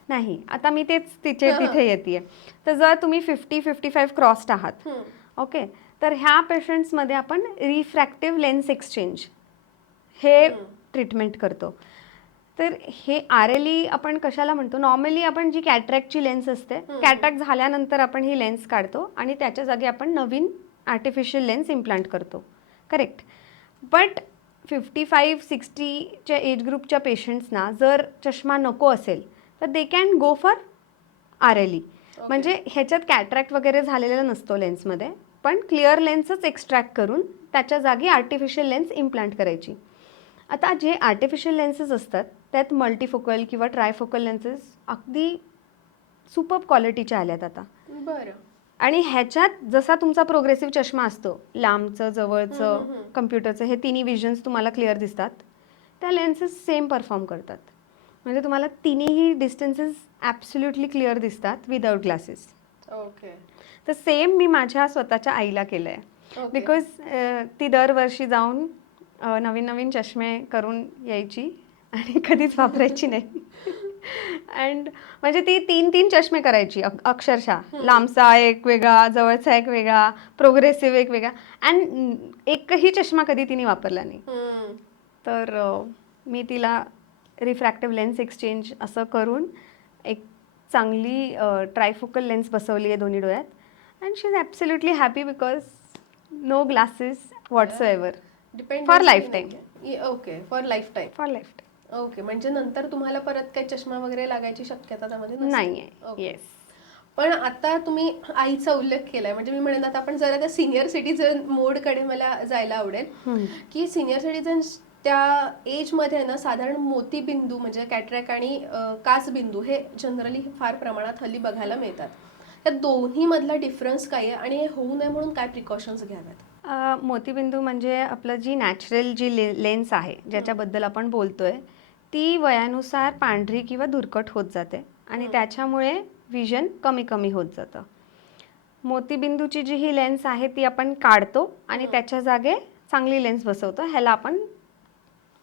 नाही. आता मी तेच हां, हां. तिथे येते. तर जर तुम्ही 50-55 क्रॉस्ड आहात, हं. ओके, तर ह्या पेशंट्समध्ये आपण रिफ्रॅक्टिव्ह लेन्स एक्सचेंज हे हं. ट्रीटमेंट करतो. तर हे RLE आपण कशाला म्हणतो? नॉर्मली आपण जी कॅटरॅक्टची लेन्स असते, कॅटरॅक्ट झाल्यानंतर आपण ही लेन्स काढतो आणि त्याच्या जागी आपण नवीन आर्टिफिशियल लेन्स इम्प्लांट करतो. करेक्ट. बट 55-60च्या एज ग्रुपच्या पेशंट्सना जर चष्मा नको असेल तर they can go for RLE. म्हणजे ह्याच्यात कॅटरॅक्ट वगैरे झालेला नसतो लेन्समध्ये, पण क्लिअर लेन्सच एक्स्ट्रॅक्ट करून त्याच्या जागी आर्टिफिशियल लेन्स इम्प्लांट करायची. आता जे आर्टिफिशियल लेन्सेस असतात त्यात मल्टीफोकल किंवा ट्रायफोकल लेन्सेस अगदी सुपर्ब क्वालिटीच्या आल्यात आता. बरं. आणि ह्याच्यात जसा तुमचा प्रोग्रेसिव्ह चष्मा असतो, लांबचं, जवळचं, कम्प्युटरचं, हे तिन्ही विजन्स तुम्हाला क्लिअर दिसतात, त्या लेन्सेस सेम परफॉर्म करतात. म्हणजे तुम्हाला तिन्ही डिस्टन्सेस ॲब्सोल्युटली क्लिअर दिसतात विदाऊट ग्लासेस. ओके. तर सेम मी माझ्या स्वतःच्या आईला केलं आहे. ओके. बिकॉज ती दरवर्षी जाऊन नवीन नवीन चष्मे करून यायची आणि कधीच वापरायची नाही. अँड म्हणजे ती 3-3 चष्मे करायची अक्षरशः. लांबचा एक वेगळा, जवळचा एक वेगळा, प्रोग्रेसिव्ह एक वेगळा, अँड एकही चष्मा कधी तिने वापरला नाही. हं. तर मी तिला रिफ्रॅक्टिव्ह लेन्स एक्सचेंज असं करून एक चांगली ट्रायफोकल लेन्स बसवली आहे दोन्ही डोळ्यात. And she is absolutely happy because no glasses whatsoever. For lifetime. Okay, for lifetime. For lifetime. Okay, म्हणजे नंतर तुम्हाला परत काही चष्मा वगैरे लागायची शक्यता त्यामध्ये नाही आहे. येस. पण आता तुम्ही आईचा उल्लेख केलाय, म्हणजे मी म्हणेन आता आपण जरा त्या सिनियर सिटीजन मोडकडे मला जायला आवडेल, की सिनियर सिटीजन त्या एजमध्ये ना साधारण मोतीबिंदू म्हणजे कॅटरॅक्ट आणि काचबिंदू हे जनरली फार प्रमाणात हल्ली बघायला मिळतात. त्या दोन्ही मधला डिफरन्स काय आहे आणि हे होऊ नये म्हणून काय प्रिकॉशन्स घ्याव्यात? मोतीबिंदू म्हणजे आपलं जी नॅचरल जी लेन्स आहे ज्याच्याबद्दल आपण बोलतोय, ती वयानुसार पांढरी किंवा धुरकट होत जाते आणि त्याच्यामुळे विजन कमी कमी होत जातं. मोतीबिंदूची जी ही लेन्स आहे ती आपण काढतो आणि त्याच्या जागे चांगली लेन्स बसवतो. ह्याला आपण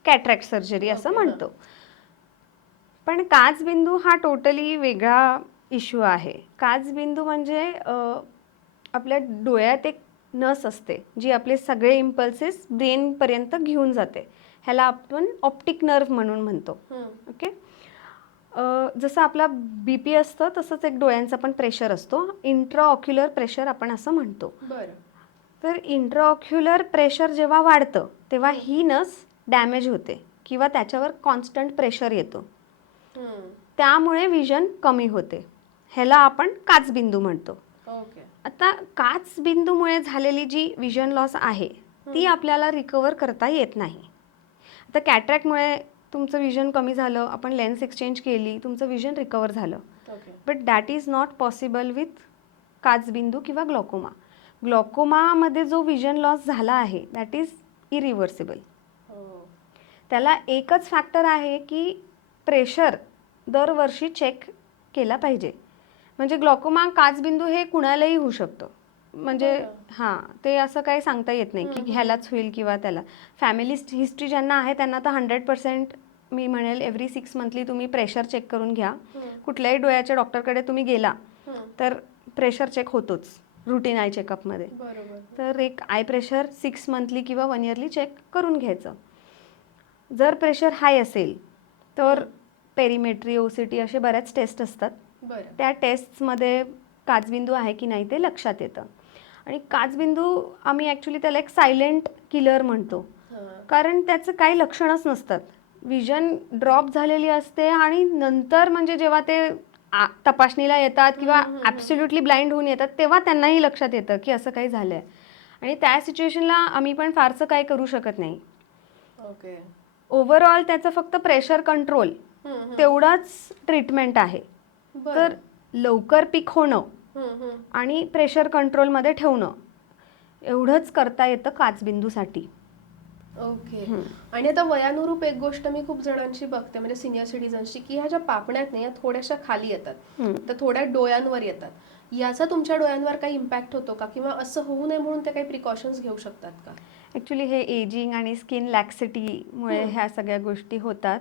कॅटरॅक्ट सर्जरी असं म्हणतो. पण काचबिंदू हा टोटली वेगळा इश्यू आहे. काचबिंदू म्हणजे आपल्या डोळ्यात एक नस असते जी आपले सगळे इम्पल्सेस ब्रेनपर्यंत घेऊन जाते. ह्याला आपण ऑप्टिक नर्व्ह म्हणून म्हणतो. ओके. जसं आपला BP असतं तसंच एक डोळ्यांचा पण प्रेशर असतो. इंट्राऑक्युलर प्रेशर आपण असं म्हणतो. बरं. तर इंट्राऑक्युलर प्रेशर जेव्हा वाढतं तेव्हा ही नस डॅमेज होते किंवा त्याच्यावर कॉन्स्टंट प्रेशर येतो. त्यामुळे विजन कमी होते. ह्याला आपण काचबिंदू म्हणतो. ओके. आता काचबिंदूमुळे झालेली जी विजन लॉस आहे ती आपल्याला रिकवर करता येत नाही. आता कॅटरॅक्टमुळे तुमचं विजन कमी झालं, आपण लेन्स एक्सचेंज केली, तुमचं विजन रिकवर झालं. But that is not possible with काचबिंदू किंवा ग्लॉकोमा. ग्लॉकोमामध्ये जो विजन लॉस झाला आहे दॅट इज इरिव्हर्सिबल. त्याला एकच फॅक्टर आहे की प्रेशर दरवर्षी चेक केला पाहिजे. म्हणजे ग्लॉकोमा काचबिंदू हे कुणालाही होऊ शकतं. म्हणजे हां, ते असं काही सांगता येत नाही की ह्यालाच होईल किंवा त्याला. फॅमिली हिस्ट्री ज्यांना आहे त्यांना तर 100% मी म्हणेल एव्हरी 6 मंथली तुम्ही प्रेशर चेक करून घ्या. कुठल्याही डोळ्याच्या डॉक्टरकडे तुम्ही गेला तर प्रेशर चेक होतोच रुटीन आय चेकअपमध्ये. तर एक आय प्रेशर 6 मंथली किंवा 1 इयरली चेक करून घ्यायचं. जर प्रेशर हाय असेल तर पेरिमेट्री, OCT असे बऱ्याच टेस्ट असतात. त्या टेस्टमध्ये काचबिंदू आहे की नाही ते लक्षात येतं. आणि काचबिंदू आम्ही ॲक्च्युली त्याला एक सायलेंट किलर म्हणतो, कारण त्याचं काही लक्षणच नसतात. विजन ड्रॉप झालेली असते आणि नंतर म्हणजे जेव्हा ते तपासणीला येतात किंवा ॲब्सोल्युटली ब्लाइंड होऊन येतात तेव्हा त्यांनाही लक्षात येतं की असं काही झालं आहे. आणि त्या सिच्युएशनला आम्ही पण फारसं काही करू शकत नाही. ओके. ओव्हरऑल त्याचं फक्त प्रेशर कंट्रोल तेवढाच ट्रीटमेंट आहे. तर लवकर पीक होणं आणि प्रेशर कंट्रोलमध्ये ठेवणं एवढंच करता येतं काचबिंदूसाठी. ओके. आणि आता वयानुरूप एक गोष्ट मी खूप जणांची बघते, म्हणजे सिनियर सिटीजन्सची, की ह्या ज्या पापण्या आहेत ना, या थोड्याशा खाली येतात, तर थोड्या डोळ्यांवर येतात. याचा तुमच्या डोळ्यांवर काही इम्पॅक्ट होतो का, किंवा असं होऊ नये म्हणून ते काही प्रिकॉशन्स घेऊ शकतात का? ॲक्च्युली हे एजिंग आणि स्किन लॅक्सिटीमुळे ह्या सगळ्या गोष्टी होतात.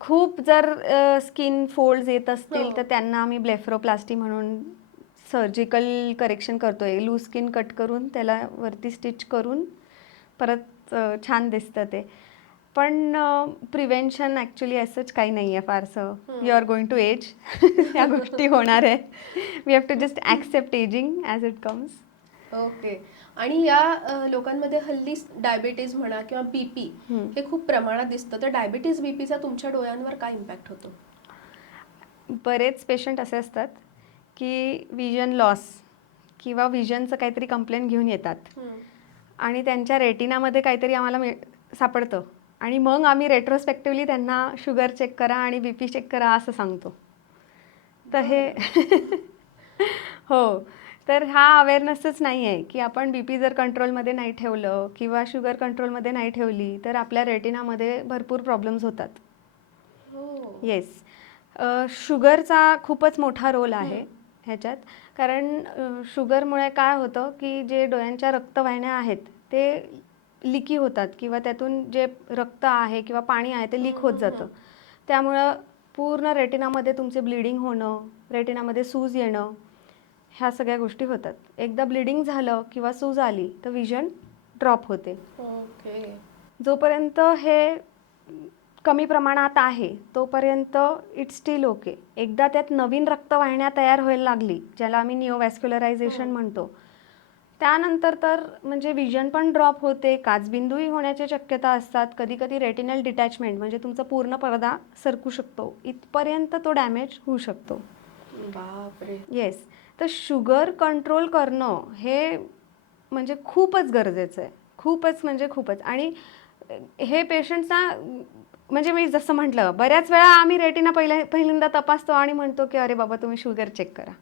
खूप जर स्किन फोल्ड्स येत असतील हो. तर त्यांना आम्ही ब्लेफरोप्लास्टी म्हणून सर्जिकल करेक्शन करतोय. लूज स्किन कट करून त्याला वरती स्टिच करून परत छान दिसतं ते. पण प्रिव्हेन्शन ॲक्च्युली असंच काही नाही आहे फारसं. You are going to age. ह्या गोष्टी होणार आहे. We have to just accept ageing as it comes. Okay. आणि या लोकांमध्ये हल्ली डायबिटीज म्हणा किंवा बीपी हे खूप प्रमाणात दिसतं, तर डायबिटीज बीपीचा तुमच्या डोळ्यांवर काय इम्पॅक्ट होतो? बरेच पेशंट असे असतात की विजन लॉस किंवा विजनचं काहीतरी कंप्लेंट घेऊन येतात आणि त्यांच्या रेटिनामध्ये काहीतरी आम्हाला सापडतं आणि मग आम्ही रेट्रोस्पेक्टिव्हली त्यांना शुगर चेक करा आणि बी पी चेक करा असं सांगतो. तर हे हो, तर हा अवेअरनेसच नाही आहे की आपण बी पी जर कंट्रोलमध्ये नाही ठेवलं किंवा शुगर कंट्रोलमध्ये नाही ठेवली तर आपल्या रेटिनामध्ये भरपूर प्रॉब्लेम्स होतात. हो. येस. शुगरचा खूपच मोठा रोल आहे ह्याच्यात. कारण शुगरमुळे काय होतं की जे डोळ्यांच्या रक्तवाहिन्या आहेत ते लिकी होतात किंवा त्यातून जे रक्त आहे किंवा पाणी आहे ते लीक होत जातं. त्यामुळं पूर्ण रेटिनामध्ये तुमचे ब्लिडिंग होणं, रेटिनामध्ये सूज येणं, ह्या सगळ्या गोष्टी होतात. एकदा ब्लिडिंग झालं किंवा सूज आली तर विजन ड्रॉप होते. ओके. जोपर्यंत हे कमी प्रमाणात आहे तोपर्यंत इट्स स्टील ओके. एकदा त्यात नवीन रक्तवाहिन्या तयार व्हायला लागली, ज्याला आम्ही निओवॅस्क्युलरायझेशन म्हणतो, त्यानंतर तर म्हणजे विजन पण ड्रॉप होते, काचबिंदूही होण्याच्या शक्यता असतात. कधी कधी रेटिनल डिटॅचमेंट म्हणजे तुमचा पूर्ण पडदा सरकू शकतो, इथपर्यंत तो डॅमेज होऊ शकतो. बापरे. येस. तर शुगर कंट्रोल करणं हे म्हणजे खूपच गरजेचं आहे. खूपच म्हणजे खूपच. आणि हे पेशंट्सना म्हणजे मी जसं म्हटलं, बऱ्याच वेळा आम्ही रेटिना पहिल्यांदा तपासतो आणि म्हणतो की अरे बाबा तुम्ही शुगर चेक करा.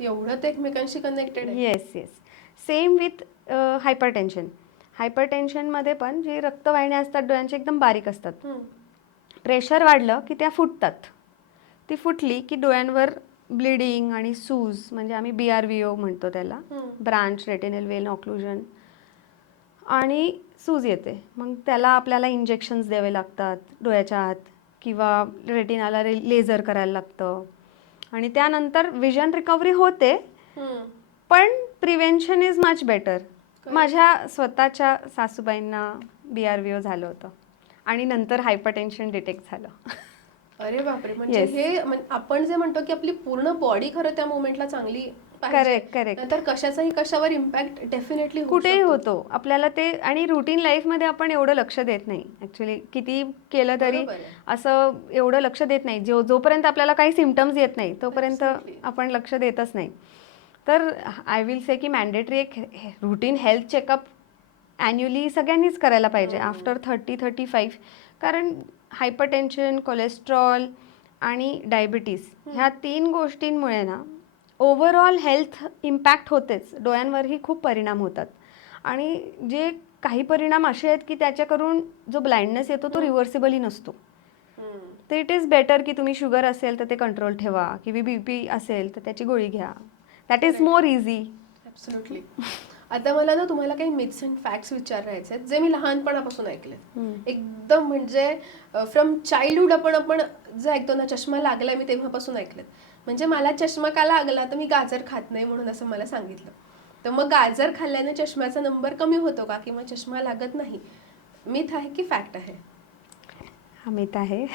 एवढं ते एकमेकांशी कनेक्टेड आहे? Yes yes. Same with hypertension. हायपरटेन्शनमध्ये पण जी रक्तवाहिन्या असतात डोळ्यांच्या एकदम बारीक असतात. प्रेशर वाढलं की त्या फुटतात. ती फुटली की डोळ्यांवर ब्लिडिंग आणि सूज म्हणजे आम्ही BRVO म्हणतो त्याला, ब्रांच रेटिनल वेन ऑक्लुजन, आणि सूज येते. मग त्याला आपल्याला इंजेक्शन्स द्यावे लागतात डोळ्याच्या आत किंवा रेटिनाला लेझर करायला लागतं आणि त्यानंतर विजन रिकव्हरी होते. पण प्रिव्हेन्शन इज मच बेटर. माझ्या स्वतःच्या सासूबाईंना BRVO झालं होतं आणि नंतर हायपरटेन्शन डिटेक्ट झालं. अरे बापरे. म्हणजे हे आपण जे म्हणतो की आपली पूर्ण बॉडी खरं त्या मोमेंटला चांगली पाहिजे, करेक्ट करेक्ट. नंतर कशाचाही कशावर इम्पॅक्ट डेफिनेटली कुठेही होतो आपल्याला ते. आणि रुटीन लाईफमध्ये आपण एवढं लक्ष देत नाही ॲक्च्युली. किती केलं तरी असं एवढं लक्ष देत नाही. जोपर्यंत आपल्याला काही सिम्पटम्स येत नाही तोपर्यंत आपण लक्ष देतच नाही. तर आय विल से की मॅन्डेटरी एक रुटीन हेल्थ चेकअप ॲन्युअली सगळ्यांनीच करायला पाहिजे आफ्टर 30-35. कारण हायपरटेन्शन, कोलेस्ट्रॉल आणि डायबिटीस ह्या 3 गोष्टींमुळे ना ओव्हरऑल हेल्थ इम्पॅक्ट होतेच. डोळ्यांवरही खूप परिणाम होतात आणि जे काही परिणाम असे आहेत की त्याच्याकडून जो ब्लाइंडनेस येतो तो रिव्हर्सिबलही नसतो. तर इट इज बेटर की तुम्ही शुगर असेल तर ते कंट्रोल ठेवा किंवा BP असेल तर त्याची गोळी घ्या. That is more easy. Absolutely. आता मला ना तुम्हाला काही मिथ्स अँड फॅक्ट्स विचारायचे आहेत जे मी लहानपणापासून ऐकले. एकदम म्हणजे फ्रॉम चाइल्डहुड आपण जे ऐकतो ना, चष्मा लागलाय, मी तेव्हापासून ऐकलेत. म्हणजे मला चष्मा का लागला तर मी गाजर खात नाही म्हणून असं मला सांगितलं. तर मग गाजर खाल्ल्याने चष्म्याचा नंबर कमी होतो का किंवा चष्मा लागत नाही? मिथ आहे की फॅक्ट आहे? हा मिथ आहे.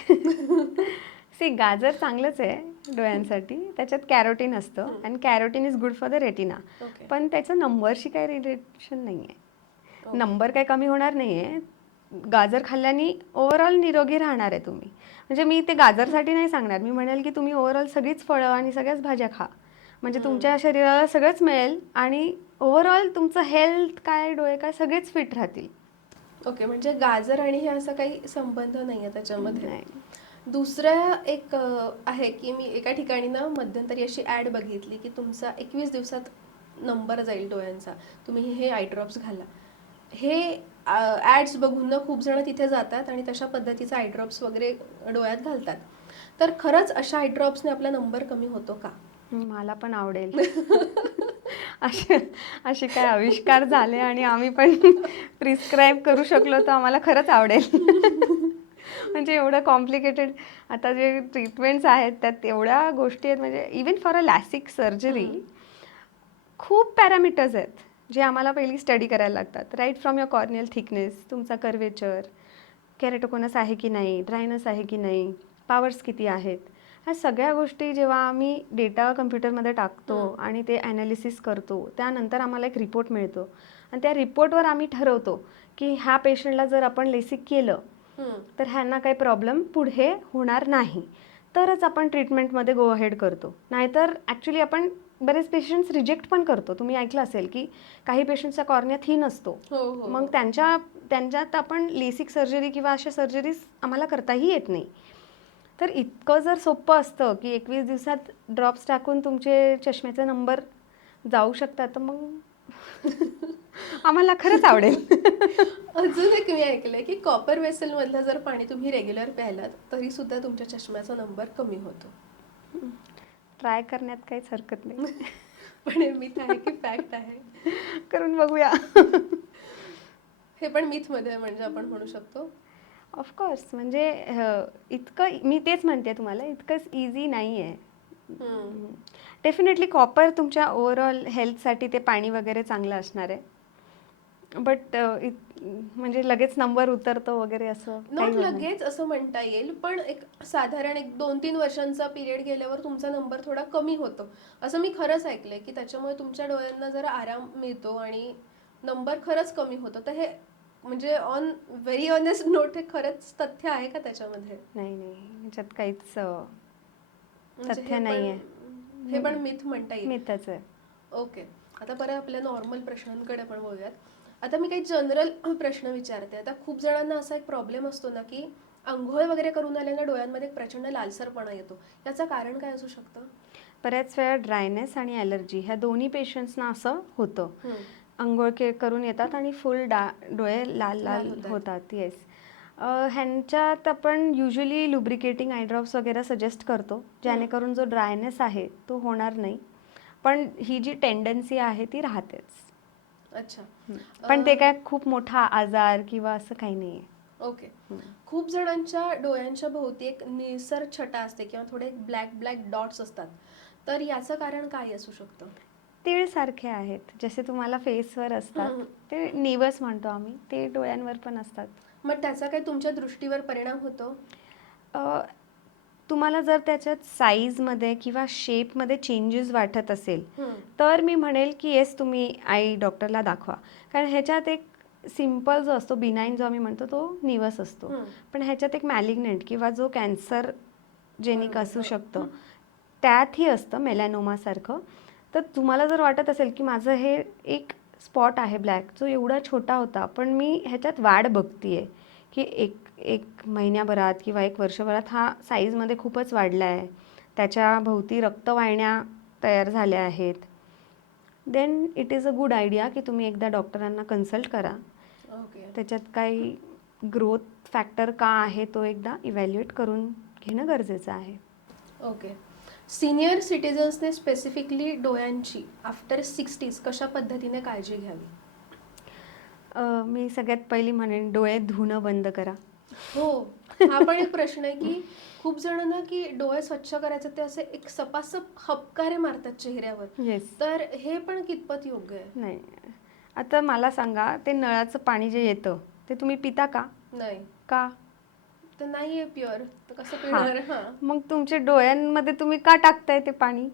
सी, गाजर चांगलंच आहे डोळ्यांसाठी. त्याच्यात कॅरोटीन असतं आणि carotene is good for the retina. पण त्याचं नंबरशी काही रिलेशन नाही आहे. नंबर काही कमी होणार नाही आहे. गाजर खाल्ल्याने ओव्हरऑल निरोगी राहणार आहे तुम्ही. म्हणजे मी ते गाजरसाठी नाही सांगणार. मी म्हणेल की तुम्ही ओव्हरऑल सगळीच फळं आणि सगळ्याच भाज्या खा. म्हणजे तुमच्या शरीराला सगळंच मिळेल आणि ओव्हरऑल तुमचं हेल्थ काय, डोळे काय, सगळेच फिट राहतील. ओके. म्हणजे गाजर आणि हे असा काही संबंध नाही आहे त्याच्यामध्ये. दुसरं एक आहे की मी एका ठिकाणी ना मध्यंतरी अशी ॲड बघितली की तुमचा 21 दिवसात नंबर जाईल डोळ्यांचा, तुम्ही हे आय ड्रॉप्स घाला. हे ॲड्स बघून ना खूप जण तिथे जातात आणि तशा पद्धतीचे आय ड्रॉप्स वगैरे डोळ्यात घालतात. तर खरंच अशा आय ड्रॉप्सने आपला नंबर कमी होतो का? मला पण आवडेल. असे असे काय आविष्कार झाले आणि आम्ही पण प्रिस्क्राईब करू शकलो तर आम्हाला खरंच आवडेल. म्हणजे एवढं कॉम्प्लिकेटेड आता जे ट्रीटमेंट्स आहेत त्यात एवढ्या गोष्टी आहेत, म्हणजे even for a LASIK surgery खूप पॅरामीटर्स आहेत जे आम्हाला पहिली स्टडी करायला लागतात. Right from your corneal thickness, तुमचा कर्वेचर, केरेटोकोनस आहे की नाही, ड्रायनस आहे की नाही, पॉवर्स किती आहेत, ह्या सगळ्या गोष्टी जेव्हा आम्ही डेटा कम्प्युटरमध्ये टाकतो आणि ते ॲनालिसिस करतो, त्यानंतर आम्हाला एक रिपोर्ट मिळतो आणि त्या रिपोर्टवर आम्ही ठरवतो की ह्या पेशंटला जर आपण लेसिक केलं तर ह्यांना काही प्रॉब्लेम पुढे होणार नाही, तरच आपण ट्रीटमेंटमध्ये गो अहेड करतो. नाहीतर ॲक्च्युली आपण बरेच पेशंट्स रिजेक्ट पण करतो. तुम्ही ऐकलं असेल की काही पेशंट्सचा कॉर्निया थिन असतो, मग त्यांच्यात आपण लेसिक सर्जरी किंवा अशा सर्जरीज आम्हाला करताही येत नाही. तर इतकं जर सोपं असतं की 21 दिवसात ड्रॉप्स टाकून तुमचे चष्म्याचे नंबर जाऊ शकतात, तर मग आम्हाला खरंच आवडेल. अजून एक मी ऐकलंय की कॉपर वेसल मधलं जर पाणी तुम्ही रेग्युलर प्यायलात तरी सुद्धा तुमच्या चष्म्याचा नंबर कमी होतो. ट्राय करण्यात काहीच हरकत नाही. पण हे मिथ आहे की फॅक्ट आहे? करून बघूया. हे पण मिथ मध्ये म्हणजे आपण म्हणू शकतो. ऑफकोर्स, म्हणजे इतकं मी तेच म्हणते तुम्हाला, इतकंच इझी नाही आहे. डेफिनेटली कॉपर तुमच्या ओव्हरऑल हेल्थसाठी ते पाणी वगैरे चांगलं असणार आहे, बट म्हणजे लगेच नंबर उतरतो वगैरे असं नॉट काही होणार नाही. लगेच असं म्हणता येईल, पण एक साधारण एक 2-3 वर्षांचा पिरियड गेल्यावर तुमचा नंबर थोडा कमी होतो असं मी खरंच ऐकलंय की त्याच्यामुळे तुमच्या डोळ्यांना जरा आराम मिळतो आणि नंबर खरंच कमी होतो. तर हे म्हणजे ऑन व्हेरी ऑनेस्ट नोट हे खरंच तथ्य आहे का त्याच्यामध्ये? नाही नाही, ह्याच्यात काहीच म्हणजे तथ्य नाही आहे. हे पण मिथ म्हणता येईल. मिथच आहे. ओके, आता परत आपल्या नॉर्मल प्रश्नांकडे आपण बोलूयात. आता मी काही जनरल प्रश्न विचारते. आता खूप जणांना असा एक प्रॉब्लेम असतो ना की अंघोळ वगैरे करून आल्यानं डोळ्यांमध्ये एक प्रचंड लालसरपणा येतो. याचं कारण काय असू शकतं? बऱ्याच वेळा ड्रायनेस आणि ॲलर्जी ह्या दोन्ही पेशंट्सना असं होतं. अंघोळ करून येतात आणि फुल डोळे लाल लाल होतात. येस. ह्यांच्यात आपण युजली लुब्रिकेटिंग आय ड्रॉप्स वगैरे सजेस्ट करतो, जेणेकरून जो ड्रायनेस आहे तो होणार नाही, पण ही जी टेंडन्सी आहे ती राहतेच. अच्छा. पण ते काय खूप मोठा आजार किंवा असं काही नाही आहे. ओके. खूप जणांच्या डोळ्यांच्या भोवती एक निळसर छटा असते किंवा थोडे ब्लॅक ब्लॅक डॉट्स असतात. तर याचं कारण काय असू शकतं? तीळसारखे आहेत, जसे तुम्हाला फेसवर असतात ते निवस म्हणतो आम्ही, ते डोळ्यांवर पण असतात. मग त्याचा काही तुमच्या दृष्टीवर परिणाम होतो? तुम्हाला जर त्याच्यात साईजमध्ये किंवा शेपमध्ये चेंजेस वाटत असेल तर मी म्हणेल की येस, तुम्ही आई डॉक्टरला दाखवा. कारण ह्याच्यात एक सिम्पल जो असतो बिनाईन जो आम्ही म्हणतो तो निवस असतो, पण ह्याच्यात एक मॅलिग्नंट किंवा जो कॅन्सर जेनिक असू शकतं त्यातही असतं मेलॅनोमासारखं. तर तुम्हाला जर वाटत असेल की माझं हे एक स्पॉट आहे ब्लॅक जो एवढा छोटा होता, पण मी ह्याच्यात वाढ बघतीये की एक एक महिन्याभरात किंवा एक वर्षभरात हा साईजमध्ये खूपच वाढला आहे, त्याच्या भोवती रक्तवाहिन्या तयार झाल्या आहेत, then it is a good idea की तुम्ही एकदा डॉक्टरांना कन्सल्ट करा. ओके. त्याच्यात काही ग्रोथ फॅक्टर का आहे तो एकदा इव्हॅल्युएट करून घेणं गरजेचं आहे. ओके. सिनियर सिटिझन्सने स्पेसिफिकली डोळ्यांची आफ्टर 60s कशा पद्धतीने काळजी घ्यावी? मी सगळ्यात पहिली म्हणेन डोळे धुणं बंद करा. हो, हा पण एक प्रश्न आहे की खूप जणांना की डोळे स्वच्छ करायचे ते असे एक सपासप हपकारे मारतात चेहऱ्यावर. येस. तर हे पण कितपत योग्य आहे? नाही, आता मला सांगा, ते नळाचं पाणी जे येतं ते तुम्ही पिता का? नाही. का? तर नाहीये प्युअर, तर कसं हां, पिणार? हा. मग तुमच्या डोळ्यांमध्ये तुम्ही का टाकताय ते पाणी?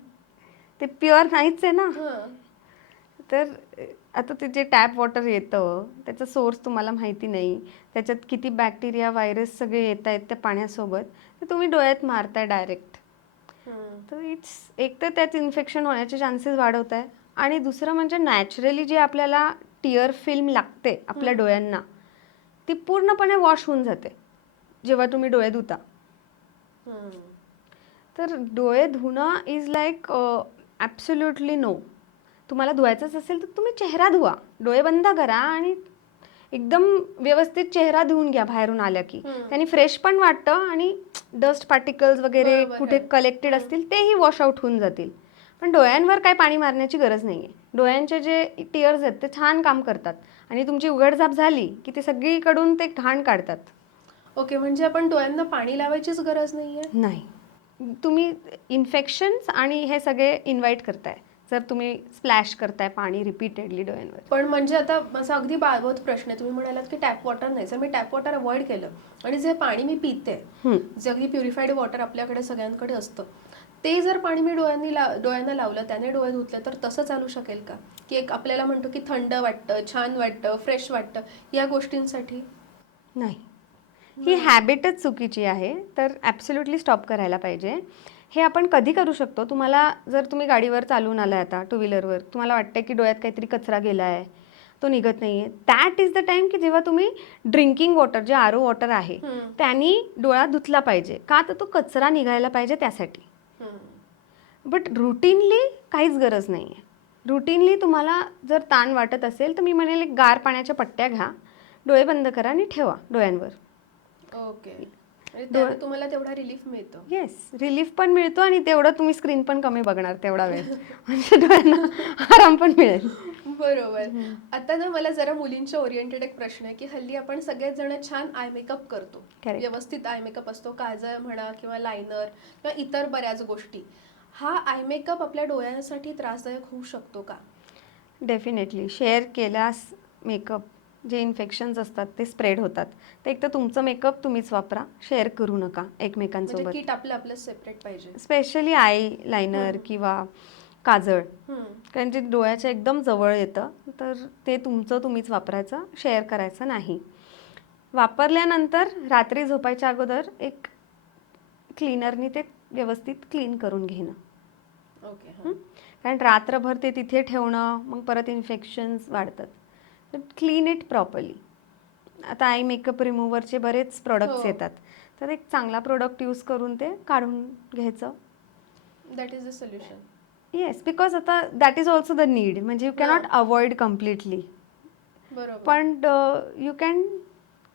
ते प्युअर नाहीच आहे ना. तर आता ते जे टॅप वॉटर येतं त्याचा सोर्स तुम्हाला माहिती नाही, त्याच्यात किती बॅक्टेरिया व्हायरस सगळे येत आहेत त्या पाण्यासोबत, तर तुम्ही डोळ्यात मारताय डायरेक्ट. तर एक तर त्यात इन्फेक्शन होण्याचे चान्सेस वाढवत आहे, आणि दुसरं म्हणजे नॅचरली जे आपल्याला टिअर फिल्म लागते आपल्या डोळ्यांना ती पूर्णपणे वॉश होऊन जाते जेव्हा तुम्ही डोळे धुता. तर डोळे धुणं इज लाईक ॲब्सोल्युटली नो. तुम्हाला धुवायचंच असेल तर तुम्ही चेहरा धुवा, डोळे बंद करा आणि एकदम व्यवस्थित चेहरा धुवून घ्या बाहेरून आल्या की. त्यांनी फ्रेश पण वाटतं आणि डस्ट पार्टिकल्स वगैरे बरोबर कुठे आहे. कलेक्टेड असतील तेही वॉश आउट होऊन जातील. पण डोळ्यांवर काय पाणी मारण्याची गरज नाही आहे. डोळ्यांचे जे टिअर्स आहेत ते छान काम करतात आणि तुमची उघडझाप झाली की ते सगळीकडून ते घाण काढतात. ओके, म्हणजे आपण डोळ्यांना पाणी लावायचीच गरज नाहीये. नाही, तुम्ही इन्फेक्शन्स आणि हे सगळे इन्व्हाइट करताय जर तुम्ही स्प्लॅश करताय पाणी रिपीटेडली डोळ्यांवर. पण म्हणजे आता माझा अगदी बाळगत प्रश्न आहे. तुम्ही म्हणालात की टॅप वॉटर नाही, जर मी टॅप वॉटर अवॉइड केलं आणि जे पाणी मी पिते, जे अगदी प्युरिफाईड वॉटर आपल्याकडे सगळ्यांकडे असतं, ते जर पाणी मी डोळ्यांना लावलं, त्याने डोळे धुतले, तर तसं चालू शकेल का? की एक आपल्याला म्हणतो की थंड वाटतं, छान वाटतं, फ्रेश वाटतं, या गोष्टींसाठी? नाही, ही हॅबिटच चुकीची आहे, तर ॲब्सोल्युटली स्टॉप करायला पाहिजे. हे आपण कधी करू शकतो? तुम्हाला जर तुम्ही गाडीवर चालून आलाय आता टू व्हीलरवर, तुम्हाला वाटतं की डोळ्यात काहीतरी कचरा गेला आहे, तो निघत नाही आहे, दॅट इज द टाईम की जेव्हा तुम्ही ड्रिंकिंग वॉटर, जे आर ओ वॉटर आहे त्यांनी डोळा धुतला पाहिजे. का? तर तो कचरा निघायला पाहिजे त्यासाठी. बट रुटीनली काहीच गरज नाही आहे. रुटीनली तुम्हाला जर ताण वाटत असेल तर मी म्हणेल एक गार पाण्याच्या पट्ट्या घ्या, डोळे बंद करा आणि ठेवा डोळ्यांवर. ओके, म्हणजे त्याने तुम्हाला तेवढा रिलीफ मिळतो. येस, रिलीफ पण मिळतो आणि तेवढं तुम्ही स्क्रीन पण कमी बघणार तेवढा वेळ. म्हणजे डोळ्यांना आराम पण मिळेल. बरोबर. आता ना मला जरा मुलींच्या ओरिएंटेड एक प्रश्न आहे की हल्ली आपण सगळेच जण छान आय मेकअप करतो. Correct. व्यवस्थित आय मेकअप असतो, काजळ म्हणा किंवा लायनर किंवा इतर बऱ्याच गोष्टी. हा आय मेकअप आपल्या डोळ्यांसाठी त्रासदायक होऊ शकतो का? डेफिनेटली शेअर केल्यास मेकअप जे इन्फेक्शन्स असतात ते स्प्रेड होतात. तर एक तर तुमचं मेकअप तुम्हीच वापरा, शेअर करू नका म्हणजे एकमेकांसोबत. किट आपलं सेपरेट पाहिजे. स्पेशली आय लायनर किंवा काजळ, कारण जे डोळ्याच्या एकदम जवळ येतं, तर ते तुमचं तुम्हीच वापरायचं, शेअर करायचं नाही. वापरल्यानंतर रात्री झोपायच्या अगोदर एक क्लीनरनी ते व्यवस्थित क्लीन करून घेणं. ओके. कारण रात्रभर ते तिथे ठेवणं, मग परत इन्फेक्शन्स वाढतात. तर क्लीन इट प्रॉपरली. आता आय मेकअप रिमूव्हरचे बरेच प्रोडक्ट्स येतात, तर एक चांगला प्रोडक्ट यूज करून ते काढून घ्यायचं. That is the solution. Yes, because आता that is also the need. म्हणजे यू कॅनॉट अवॉइड कम्प्लिटली, बरोबर. पण you can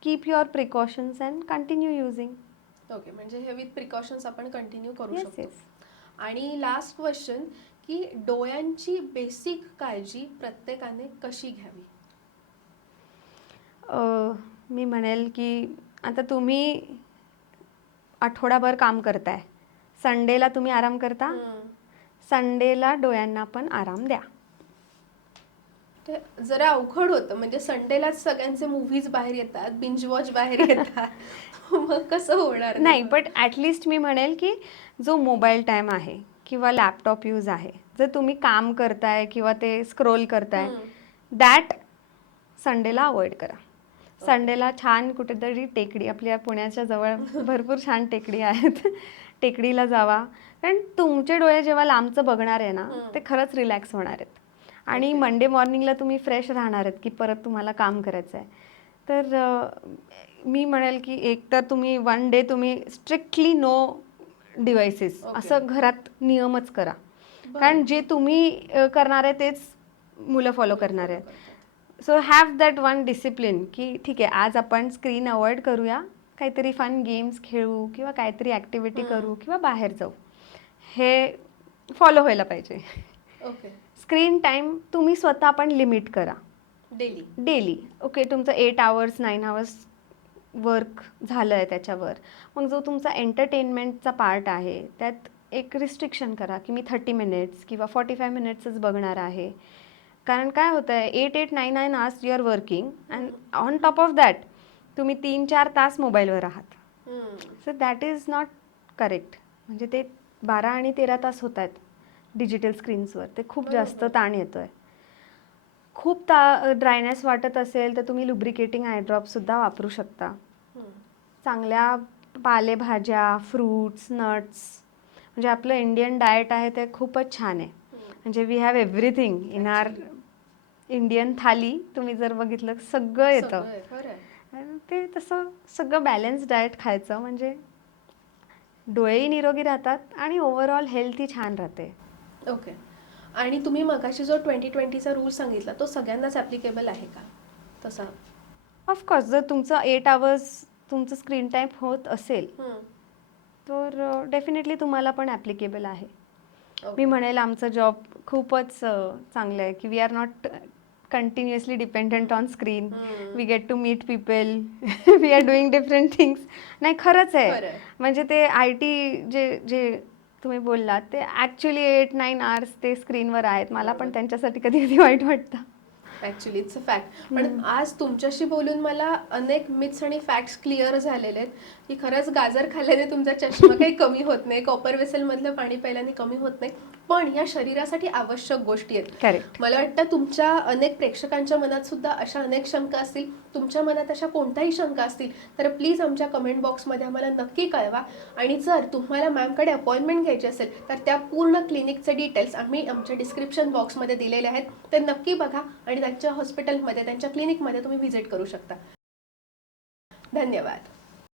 keep your precautions and continue using. Okay, म्हणजे हे विथ प्रिकॉशन्स आपण कंटिन्यू करू येस शकतो. येस. आणि लास्ट क्वेश्चन, की डोळ्यांची बेसिक काळजी प्रत्येकाने कशी घ्यावी? मी म्हणेल की आता तुम्ही आठवडाभर काम करताय, संडेला तुम्ही आराम करता, संडेला डोळ्यांना पण आराम द्या. ते जरा अवघड होतं, म्हणजे संडेलाच सगळ्यांचे मूव्हीज बाहेर येतात, बिंज वॉच बाहेर येतात. मग कसं होणार? नाही, बट ॲटलिस्ट मी म्हणेल की जो मोबाईल टाईम आहे किंवा लॅपटॉप यूज आहे, जर तुम्ही काम करताय किंवा ते स्क्रोल करताय, दॅट संडेला अवॉइड करा. संडेला छान कुठेतरी टेकडी, आपल्या पुण्याच्या जवळ भरपूर छान टेकडी आहेत, टेकडीला जावा. कारण तुमचे डोळे जेव्हा लांबचं बघणार आहे ना, ते खरंच रिलॅक्स होणार आहेत आणि मंडे मॉर्निंगला तुम्ही फ्रेश राहणार आहेत की परत तुम्हाला काम करायचं आहे. तर मी म्हणेल की एक तर तुम्ही वन डे तुम्ही स्ट्रिक्टली नो डिव्हाइसेस असं घरात नियमच करा. कारण जे तुम्ही करणार आहे तेच मुलं फॉलो करणार आहे. So have that one discipline की ठीक आहे, आज आपण स्क्रीन अवॉइड करूया, काहीतरी फन गेम्स खेळू किंवा काहीतरी ॲक्टिव्हिटी करू किंवा बाहेर जाऊ, हे फॉलो व्हायला पाहिजे. ओके. स्क्रीन टाईम तुम्ही स्वतः पण लिमिट करा डेली. ओके, तुमचं 8 आवर्स 9 आवर्स वर्क झालं आहे त्याच्यावर, मग जो तुमचा एंटरटेनमेंटचा पार्ट आहे त्यात एक रिस्ट्रिक्शन करा की मी 30 मिनिट्स किंवा 45 मिनिट्सच बघणार आहे. कारण काय होतं आहे, 8-9 hours you are working and on top of that तुम्ही 3-4 तास मोबाईलवर आहात. So that is not correct. म्हणजे ते 12 आणि 13 तास होत आहेत डिजिटल स्क्रीन्सवर, ते खूप जास्त ताण येतो आहे. खूप ड्रायनेस वाटत असेल तर तुम्ही लुब्रिकेटिंग आय ड्रॉपसुद्धा वापरू शकता. चांगल्या पालेभाज्या, फ्रूट्स, नट्स, म्हणजे आपलं इंडियन डाएट आहे ते खूपच छान आहे. म्हणजे we have everything in our Indian thali. तुम्ही जर बघितलं सगळं येतं. ते तसं सगळं बॅलन्स डाएट खायचं, म्हणजे डोळेही निरोगी राहतात आणि ओव्हरऑल हेल्थही छान राहते. ओके. आणि तुम्ही मगाशी जो 20-20चा रूल सांगितला तो सगळ्यांनाच ॲप्लिकेबल आहे का तसा? ऑफकोर्स जर तुमचं 8 आवर्स तुमचं स्क्रीन टाईम होत असेल तर डेफिनेटली तुम्हाला पण ॲप्लिकेबल आहे. मी म्हणेल आमचं जॉब खूपच चांगलं आहे की we are not continuously dependent on screen. We get to meet people, we are doing different things. नाही खरंच आहे. खरं आहे. म्हणजे ते IT जे जे तुम्ही बोललात ते ॲक्च्युली 8-9 आवर्स ते स्क्रीनवर आहेत. मला पण त्यांच्यासाठी कधी कधी वाईट वाटतं. Actually it's a fact. पण आज तुमच्याशी बोलून मला अनेक मिथ्स आणि फॅक्ट्स क्लिअर झालेले आहेत की खरंच गाजर खाल्ल्याने तुमचा चष्मा काही कमी होत नाही, कॉपर वेसलमधलं पाणी प्यायल्याने कमी होत नाही, पण या शरीरासाठी आवश्यक गोष्टी आहेत. करेक्ट. मला वाटतं तुमच्या अनेक प्रेक्षकांच्या मनात सुद्धा अशा अनेक शंका असतील. तुमच्या मनात अशा कोणत्याही शंका असतील तर प्लीज आमच्या कमेंट बॉक्समध्ये आम्हाला नक्की कळवा. आणि जर तुम्हाला मॅमकडे अपॉइंटमेंट घ्यायची असेल तर त्या पूर्ण क्लिनिकचे डिटेल्स आम्ही आमच्या डिस्क्रिप्शन बॉक्समध्ये दिलेले आहेत, ते नक्की बघा आणि त्यांच्या हॉस्पिटलमध्ये, त्यांच्या क्लिनिकमध्ये तुम्ही व्हिजिट करू शकता. धन्यवाद.